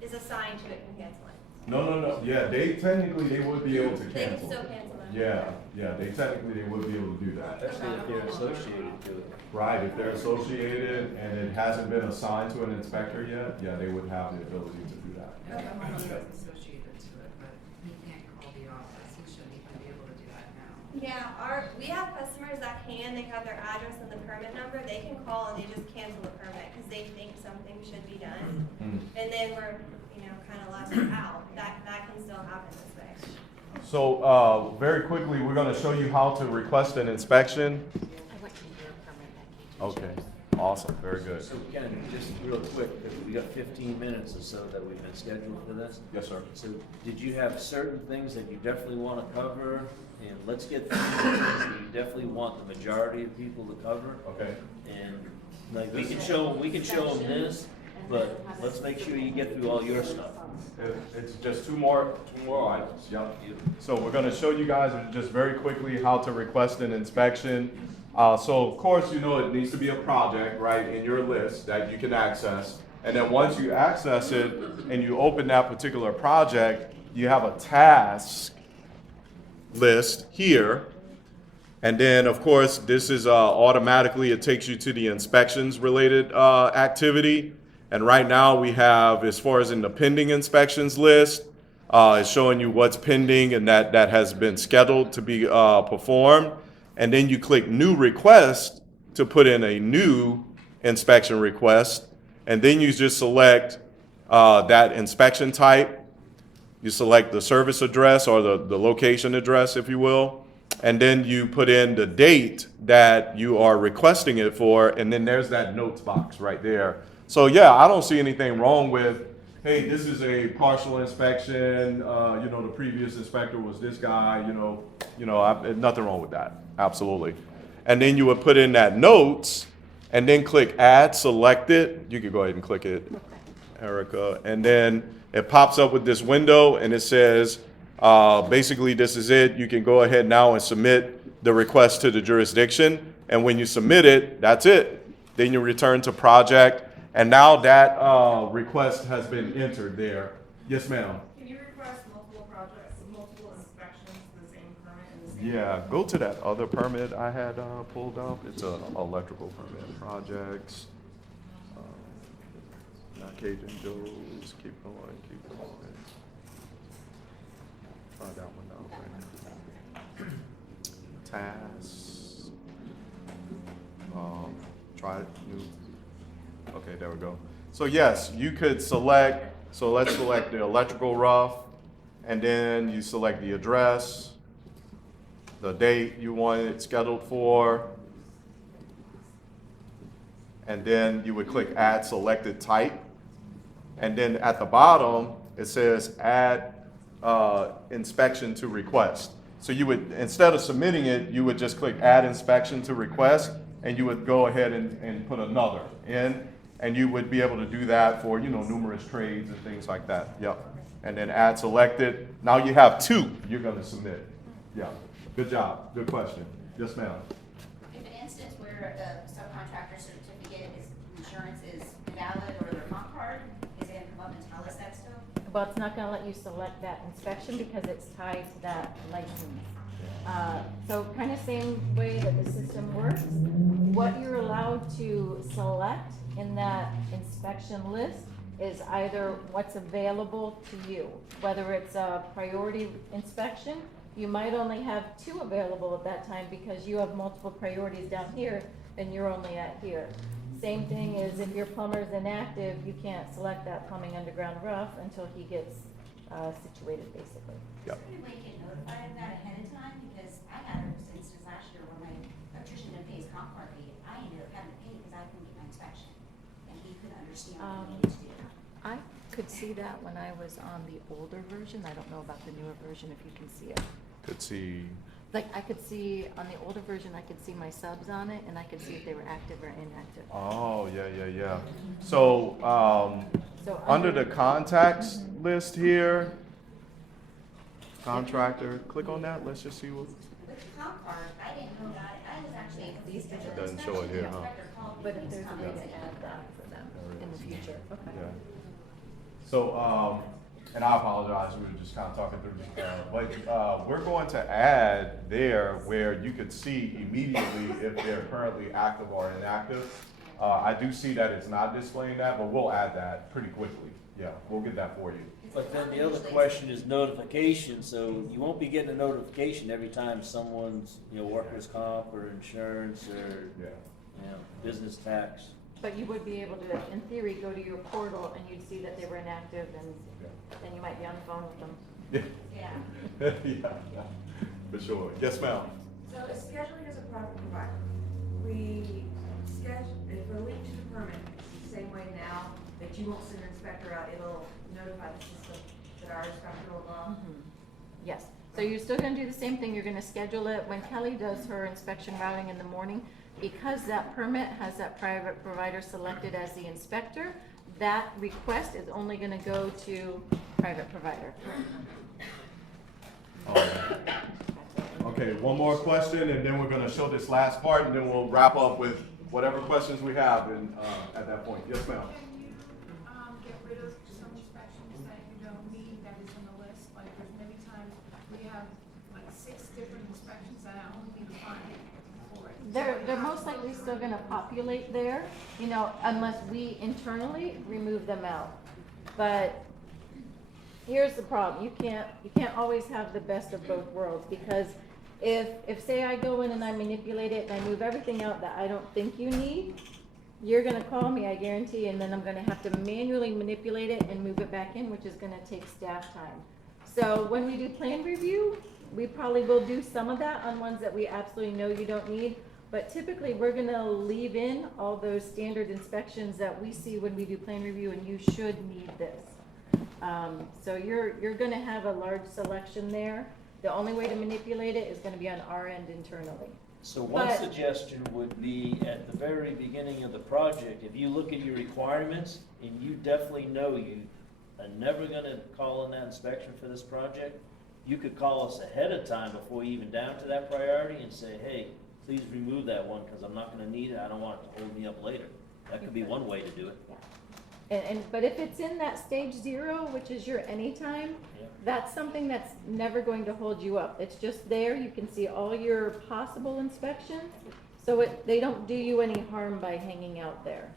is assigned to it can cancel it? No. Yeah, they technically, they would be able to They can cancel. still cancel it? Yeah, they technically, they would be able to do that. Especially if they're associated to it. Right, if they're associated and it hasn't been assigned to an inspector yet, yeah, they would have the ability to do that. If the homeowner is associated to it, but he can't call the office, he shouldn't even be able to do that now. Yeah, we have customers that they have their address and the permit number, they can call and they just cancel the permit because they think something should be done. And then we're, kind of left out. That can still happen this way. So, very quickly, we're gonna show you how to request an inspection. Okay, awesome, very good. So Ken, just real quick, because we got 15 minutes or so that we've been scheduled for this. Yes, sir. So did you have certain things that you definitely want to cover? And let's get through the things that you definitely want the majority of people to cover. Okay. And like we can show them this, but let's make sure you get through all your stuff. It's just two more items, yep. So we're gonna show you guys just very quickly how to request an inspection. So of course, it needs to be a project, right, in your list that you can access. And then once you access it and you open that particular project, you have a task list here. And then, of course, this is automatically, it takes you to the inspections related activity. And right now we have, as far as in the pending inspections list, it's showing you what's pending and that has been scheduled to be performed. And then you click new request to put in a new inspection request. And then you just select that inspection type. You select the service address or the location address, if you will. And then you put in the date that you are requesting it for. And then there's that notes box right there. So yeah, I don't see anything wrong with, hey, this is a partial inspection. The previous inspector was this guy. Nothing wrong with that. Absolutely. And then you would put in that notes, and then click Add Selected. You could go ahead and click it, Erica. And then it pops up with this window, and it says, basically, this is it. You can go ahead now and submit the request to the jurisdiction. And when you submit it, that's it. Then you return to project. And now that request has been entered there. Yes, ma'am. Can you request multiple projects, multiple inspections for the same permit in the Yeah, go to that other permit I had pulled up. It's a electrical permit projects. Not Cajun Joe's, keep going. Try that one out right now. Tasks. Try new. Okay, there we go. So yes, you could select, so let's select the electrical rough, and then you select the address, the date you want it scheduled for, and then you would click add selected type. And then at the bottom, it says add inspection to request. So you would, instead of submitting it, you would just click add inspection to request, and you would go ahead and put another in, and you would be able to do that for, you know, numerous trades and things like that. Yep. And then add selected. Now you have 2 you're gonna submit. Yeah. Good job. Good question. Yes, ma'am. If an instance where a subcontractor certificate is, insurance is valid or their comp card, is it gonna come up and tell us that still? Well, it's not gonna let you select that inspection because it's tied to that license. So kind of same way that the system works. What you're allowed to select in that inspection list is either what's available to you, whether it's a priority inspection. You might only have 2 available at that time because you have multiple priorities down here and you're only at here. Same thing is if your plumber's inactive, you can't select that plumbing underground rough until he gets situated, basically. Yep. Is there any way you can notify of that ahead of time? Because I had an instance last year when my electrician didn't pay his comp card fee. I ended up having to pay because I couldn't get my inspection. And he couldn't understand what he needed to do. I could see that when I was on the older version. I don't know about the newer version, if you can see it. Could see. Like, I could see, on the older version, I could see my subs on it, and I could see if they were active or inactive. Oh, yeah. So, under the contacts list here, contractor, click on that. Let's just see what. With the comp card, I didn't know that. I was actually. It doesn't show it here, huh? But if there's a way to add that for them in the future, okay. Yeah. So, and I apologize, we were just kind of talking through this, but we're going to add there where you could see immediately if they're currently active or inactive. I do see that it's not displaying that, but we'll add that pretty quickly. Yeah, we'll get that for you. But then the other question is notification, so you won't be getting a notification every time someone's, workers' comp or insurance or, business tax. But you would be able to, in theory, go to your portal and you'd see that they were inactive, and then you might be on the phone with them. Yeah. Yeah, for sure. Yes, ma'am. So scheduling as a project provider, we schedule, if we're linked to the permit, it's the same way now that you won't send an inspector out, it'll notify the system that our inspector will go. Yes, so you're still gonna do the same thing, you're gonna schedule it, when Kelly does her inspection routing in the morning, because that permit has that private provider selected as the inspector, that request is only gonna go to private provider. Okay, one more question, and then we're gonna show this last part, and then we'll wrap up with whatever questions we have at that point. Yes, ma'am. Can you, get rid of some inspections that you don't need that is on the list? Like, there's many times we have like 6 different inspections that I only need 5 for it. They're most likely still gonna populate there, unless we internally remove them out. But here's the problem, you can't always have the best of both worlds, because if say I go in and I manipulate it and I move everything out that I don't think you need, you're gonna call me, I guarantee, and then I'm gonna have to manually manipulate it and move it back in, which is gonna take staff time. So when we do plan review, we probably will do some of that on ones that we absolutely know you don't need, but typically we're gonna leave in all those standard inspections that we see when we do plan review, and you should need this. So you're gonna have a large selection there. The only way to manipulate it is gonna be on our end internally. So one suggestion would be at the very beginning of the project, if you look at your requirements and you definitely know you are never gonna call in that inspection for this project, you could call us ahead of time before you even down to that priority and say, hey, please remove that one because I'm not gonna need it. I don't want it to hold me up later. That could be one way to do it. But if it's in that stage 0, which is your anytime, that's something that's never going to hold you up. It's just there, you can see all your possible inspections, so they don't do you any harm by hanging out there.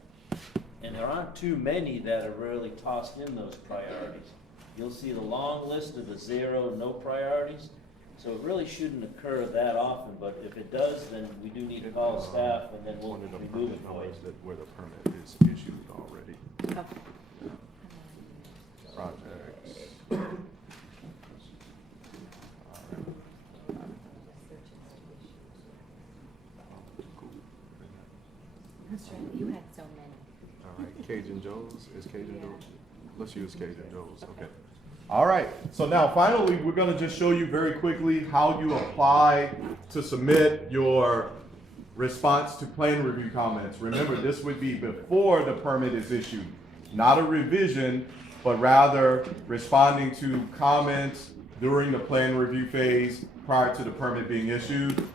And there aren't too many that are really tossed in those priorities. You'll see the long list of the 0, no priorities, so it really shouldn't occur that often, but if it does, then we do need to call staff and then we'll remove it for you. Where the permit is issued already. Okay. Projects. That's right, you had so many. All right, Cajun Joe's, is Cajun Joe's? Let's use Cajun Joe's, okay. All right, so now finally, we're gonna just show you very quickly how you apply to submit your response to plan review comments. Remember, this would be before the permit is issued, not a revision, but rather responding to comments during the plan review phase prior to the permit being issued.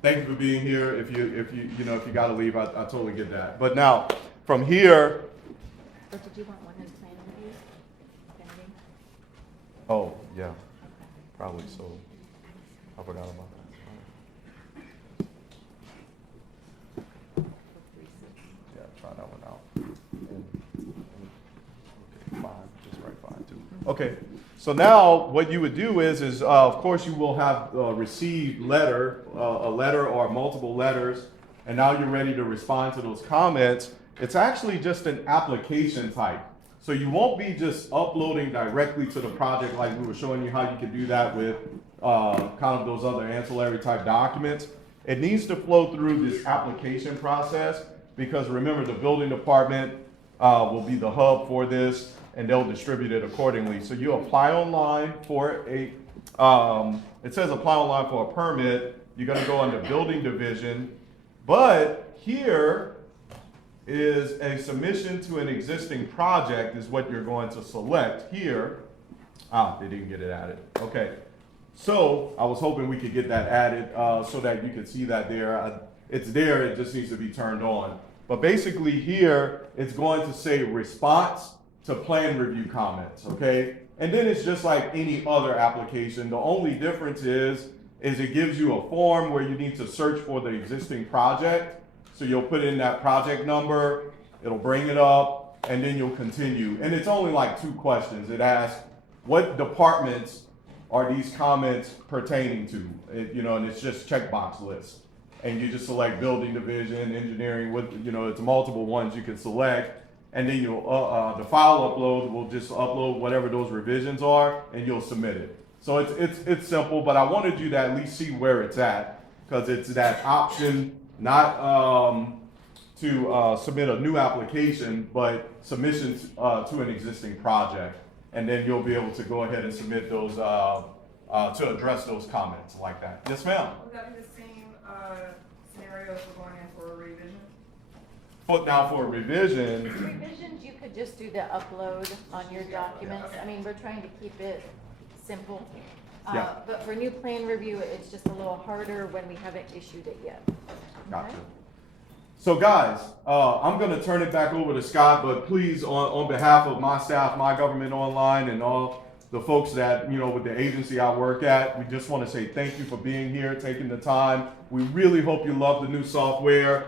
Thank you for being here. If you gotta leave, I totally get that. But now, from here. Or did you want one in plan review? Pending? Oh, yeah, probably so. I forgot about that. Yeah, try that one out. Okay, 5, just write 5 too. Okay, so now what you would do is of course you will have received a letter or multiple letters, and now you're ready to respond to those comments. It's actually just an application type. So you won't be just uploading directly to the project like we were showing you how you could do that with kind of those other ancillary type documents. It needs to flow through this application process because remember, the building department will be the hub for this and they'll distribute it accordingly. So you apply online for it says apply online for a permit. You're gonna go under building division, but here is a submission to an existing project is what you're going to select here. They didn't get it added. Okay, so I was hoping we could get that added so that you could see that there. It's there, it just needs to be turned on. But basically here, it's going to say response to plan review comments, okay? And then it's just like any other application. The only difference is it gives you a form where you need to search for the existing project. So you'll put in that project number, it'll bring it up, and then you'll continue. And it's only like 2 questions. It asks, what departments are these comments pertaining to? And it's just checkbox list. And you just select building division, engineering, it's multiple ones you can select. And then you'll, the file upload will just upload whatever those revisions are, and you'll submit it. So it's simple, but I wanted you to at least see where it's at, because it's that option, not to submit a new application, but submission to an existing project. And then you'll be able to go ahead and submit those, to address those comments like that. Yes, ma'am? Would that be the same scenario if we're going in for a revision? Now for a revision. Revisions, you could just do the upload on your documents. I mean, we're trying to keep it simple. Yeah. But for new plan review, it's just a little harder when we haven't issued it yet. Gotcha. So guys, I'm gonna turn it back over to Scott, but please, on behalf of my staff, My Government Online, and all the folks that, with the agency I work at, we just wanna say thank you for being here, taking the time. We really hope you love the new software.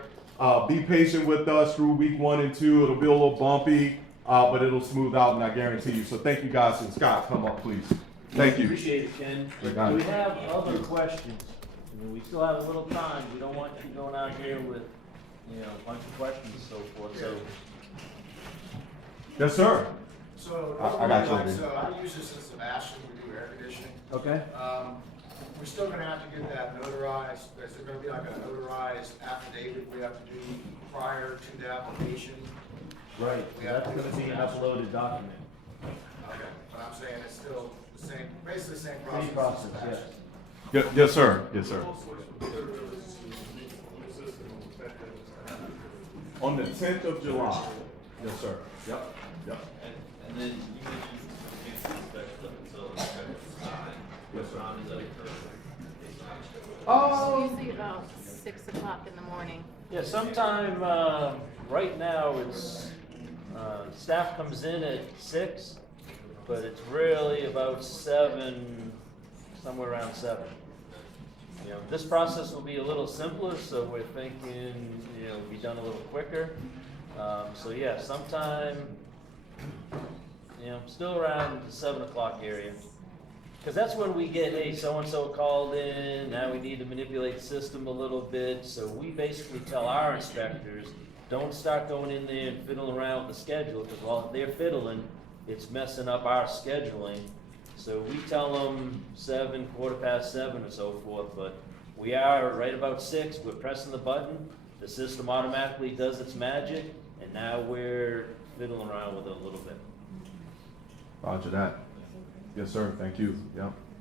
Be patient with us through week 1 and 2. It'll be a little bumpy, but it'll smooth out, and I guarantee you. So thank you guys, and Scott, come up, please. Thank you. Appreciate it, Ken. You Do got we it. have other questions? I mean, we still have a little time. We don't want you going out here with, a bunch of questions and so forth, so. Yes, sir. So, I got you. I use this in Sebastian, we do air conditioning. Okay. We're still gonna have to get that notarized, is there gonna be like a notarized affidavit we have to do prior to the application? Right, We have that's to gonna do be an some- uploaded document. Okay, but I'm saying it's still the same, basically the same Same process. process, as yes. Sebastian. Yes, sir. Yes, sir. On the 10th of July. Yes, sir. Yep. And then you mentioned you can't inspect up until the sign. Yes, sir. Is that occur? Usually about 6 o'clock in the morning. Yeah, sometime, right now, it's Staff comes in at 6, but it's really about 7, somewhere around 7. You know, this process will be a little simpler, so we're thinking, you know, be done a little quicker. So yeah, sometime, you know, still around the 7 o'clock area. Because that's when we get, hey, so-and-so called in, now we need to manipulate the system a little bit. So we basically tell our inspectors, don't start going in there and fiddling around with the schedule, because while they're fiddling, it's messing up our scheduling. So we tell them 7, 7:15 or so forth, but we are right about 6, we're pressing the button, the system automatically does its magic, and now we're fiddling around with it a little bit. Roger that. Yes, sir, thank you.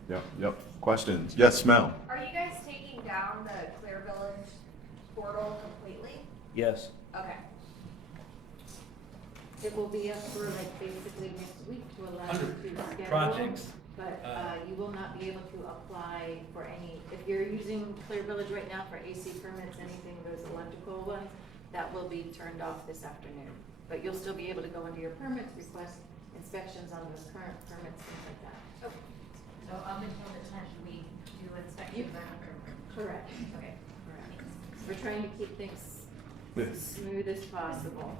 Yep. Questions? Yes, ma'am. Are you guys taking down the Clear Village portal completely? Yes. Okay. It will be up for like basically next week to allow you to schedule. projects, But you will not be able to apply for any, if you're using Clear Village right now for AC permits, anything those electrical ones, that will be turned off this afternoon. But you'll still be able to go into your permits, request inspections on those current permits, things like that. Okay. So up until the 10th, we do inspections on our Correct. Okay. Correct. We're trying to keep things smooth as possible.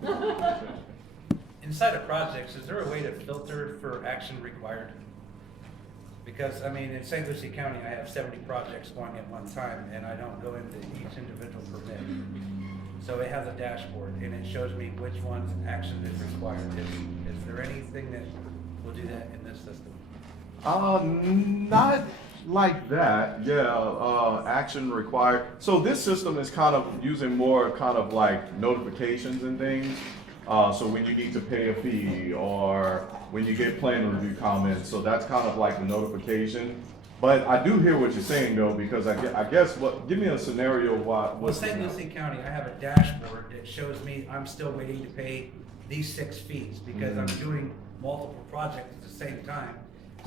inside of projects, is there a way to filter for action required? Because, I mean, in St. Lucie County, I have 70 projects going at one time, and I don't go into each individual permit. So it has a dashboard, and it shows me which one's action is required. Is there anything that will do that in this system? Not like that, action required. So this system is kind of using more kind of like notifications and things. So when you need to pay a fee or when you get plan review comments, so that's kind of like the notification. But I do hear what you're saying though, because I guess give me a scenario Well, St. Lucie County, I have a dashboard that shows me I'm still waiting to pay these 6 fees because I'm doing multiple projects at the same time.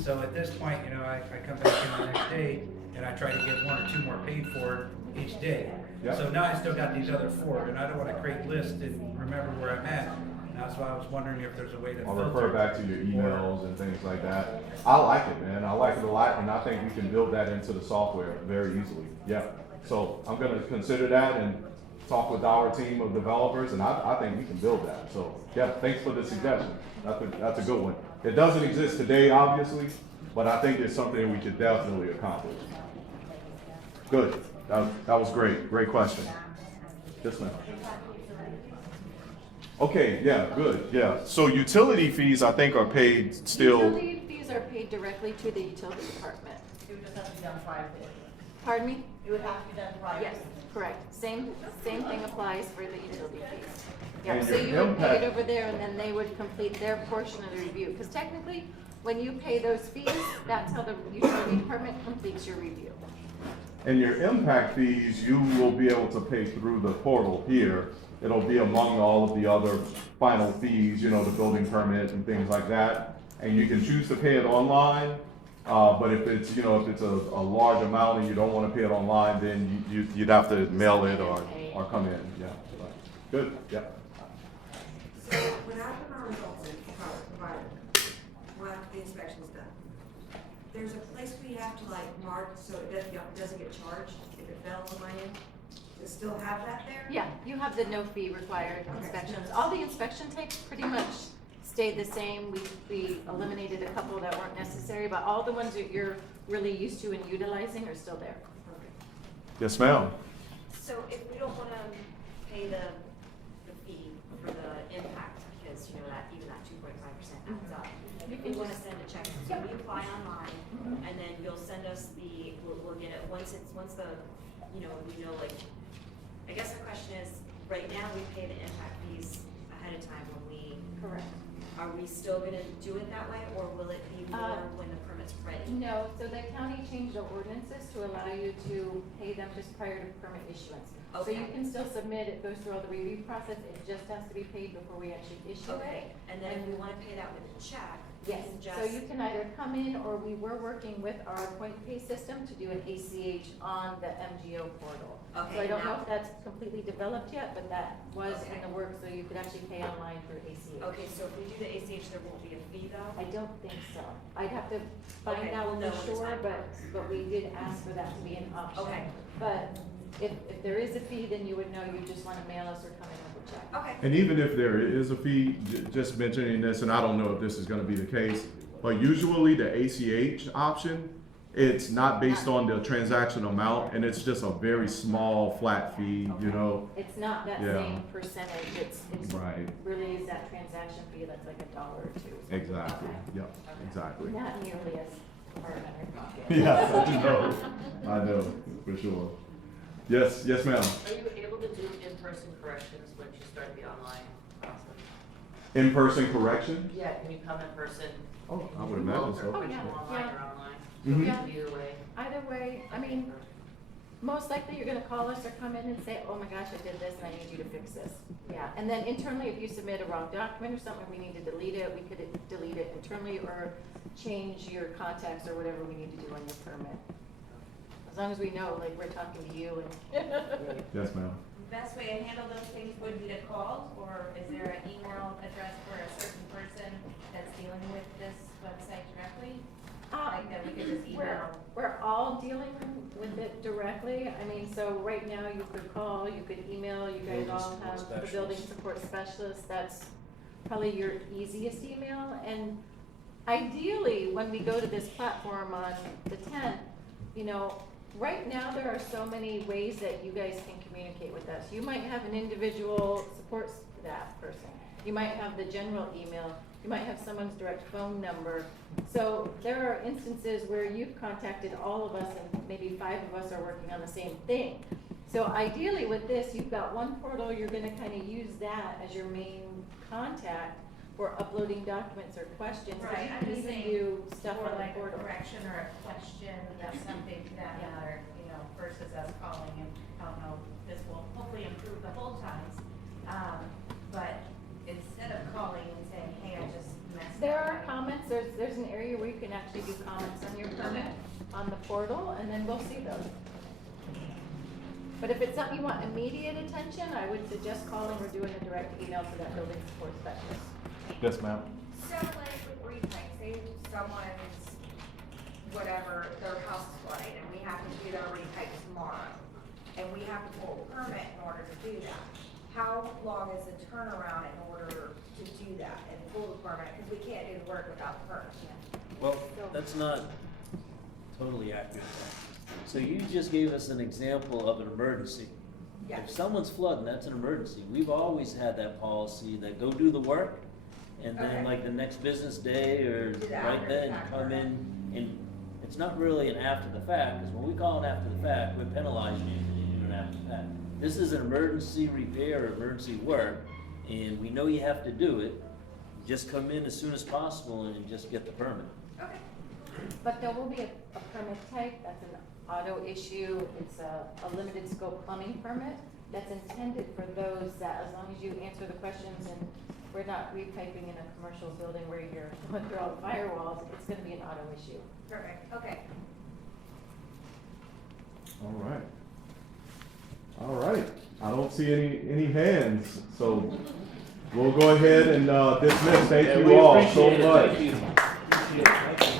So at this point, you know, I come back in the next day and I try to get 1 or 2 more paid for each day. Yep. So now I still got these other 4, and I don't want to create lists and remember where I'm at. And that's why I was wondering if there's a way to I'll filter. refer back to your emails and things like that. I like it, man. I like it a lot, and I think we can build that into the software very easily. Yeah. So I'm gonna consider that and talk with our team of developers, and I think we can build that. So yeah, thanks for the suggestion. That's a good one. It doesn't exist today, obviously, but I think it's something we could definitely accomplish. Good. That was great. Great question. Yes, ma'am. Okay, yeah, good, yeah. So utility fees, I think, are paid still. Utility fees are paid directly to the utility department. It would just have to be done privately. Pardon me? It would have to be done privately. Yes, correct. Same thing applies for the utility fees. Yeah, And so your you would pay impact- it over there and then they would complete their portion of the review. Because technically, when you pay those fees, that's how the utility department completes your review. And your impact fees, you will be able to pay through the portal here. It'll be among all of the other final fees, you know, the building permit and things like that. And you can choose to pay it online, but if it's, you know, if it's a large amount and you don't want to pay it online, then you'd have to mail it or come in, yeah. Good, yeah. So when I put my results in for provider, when the inspection's done, there's a place we have to like mark so it doesn't get charged if it fell on my end? Does it still have that there? Yeah, you have the no fee required inspections. All the inspection types pretty much stayed the same. We eliminated a couple that weren't necessary, but all the ones that you're really used to and utilizing are still there. Yes, ma'am. So if we don't wanna pay the fee for the impact, because, you know, that, even that 2.5% adds up. If we wanna send a check, so we apply online, and then you'll send us we'll get it, once the, you know, we know, like, I guess the question is, right now, we pay the impact fees ahead of time when we. Correct. Are we still gonna do it that way, or will it be more when the permit's ready? No, so the county changed the ordinances to allow you to pay them just prior to permit issuance. So you Okay. can still submit, it goes through all the review process, it just has to be paid before we actually issue it. Okay, and then if we wanna pay that with a check, we Yes, can so you just, can either come in, or we were working with our point pay system to do an ACH on the MGO portal. So Okay, I don't know now- if that's completely developed yet, but that was in Okay. the works, so you could actually pay online through ACH. okay, so if we do the ACH, there won't be a fee though? I don't think so. I'd have to find Okay, out we'll know for when the sure, time but we did ask for that to be an option. Okay. But if there is a fee, then you would know you just wanna mail us or come in with a check. Okay. And even if there is a fee, just mentioning this, and I don't know if this is gonna be the case, but usually the ACH option, it's not based on the transaction amount, and it's just a very small flat fee, you know? It's not that Yeah. same percentage, it's Right. really is that transaction fee that's like $1 or $2. something like Exactly, that. yep, exactly. Not nearly as hard on our pocket. Yeah, I know, for sure. Yes, yes, ma'am. Are you able to do in-person corrections once you start the online process? In-person correction? Yeah, can you come in person? Oh, I would imagine so. Oh, yeah, Online yeah. or online? Mhm. Yeah. Either way. Either way, I mean, most likely you're gonna call us or come in and say, oh my gosh, I did this and I need you to fix this. Yeah, and then internally, if you submit a wrong document or something, we need to delete it, we could delete it internally or change your contacts or whatever we need to do on your permit. As long as we know, like, we're talking to you and. Yes, ma'am. Best way to handle those things would be to call, or is there an email address for a certain person that's dealing with this website directly? Like that we could just email? We're all dealing with it directly. I mean, so right now you could call, you could email, you guys Building all support have the specialist. building support specialist. That's probably your easiest email. And ideally, when we go to this platform on the 10th, you know, right now there are so many ways that you guys can communicate with us. You might have an individual support staff person. You might have the general email. You might have someone's direct phone number. So there are instances where you've contacted all of us and maybe 5 of us are working on the same thing. So ideally with this, you've got one portal, you're gonna kind of use that as your main contact for uploading documents or questions. But Right, you I'm can just even saying, do stuff or on the like a portal. correction or a question, or something to that Yeah. matter, you know, versus us calling and, I don't know, this will hopefully improve the whole times. But instead of calling and saying, hey, I just messed up. There are comments, there's an area where you can actually do comments on your permit on the portal, and then we'll see those. But if it's something you want immediate attention, I would suggest calling or doing a direct email to that building support specialist. Yes, ma'am. So like with repipe, say someone's, whatever, their house is flooding and we have to do their repipe tomorrow. And we have to pull a permit in order to do that. How long is the turnaround in order to do that and pull the permit? Because we can't do the work without the permit. Well, that's not totally accurate. So you just gave us an example of an emergency. Yeah. If someone's flooding, that's an emergency. We've always had that policy that go do the work, and then Okay. like the next business day or Do the right after the then, fact come permit. in, and it's not really an after the fact, because when we call it after the fact, we're penalizing you for doing it after the fact. This is an emergency repair or emergency work, and we know you have to do it. Just come in as soon as possible and just get the permit. Okay. But there will be a permit type, that's an auto issue, it's a limited scope plumbing permit that's intended for those that, as long as you answer the questions and we're not repiping in a commercial building where you're going through all the firewalls, it's gonna be an auto issue. Perfect, okay. All right. All right. I don't see any hands, so we'll go ahead and dismiss. Thank Yeah, you we all so appreciate it. much. Thank you. Thank you.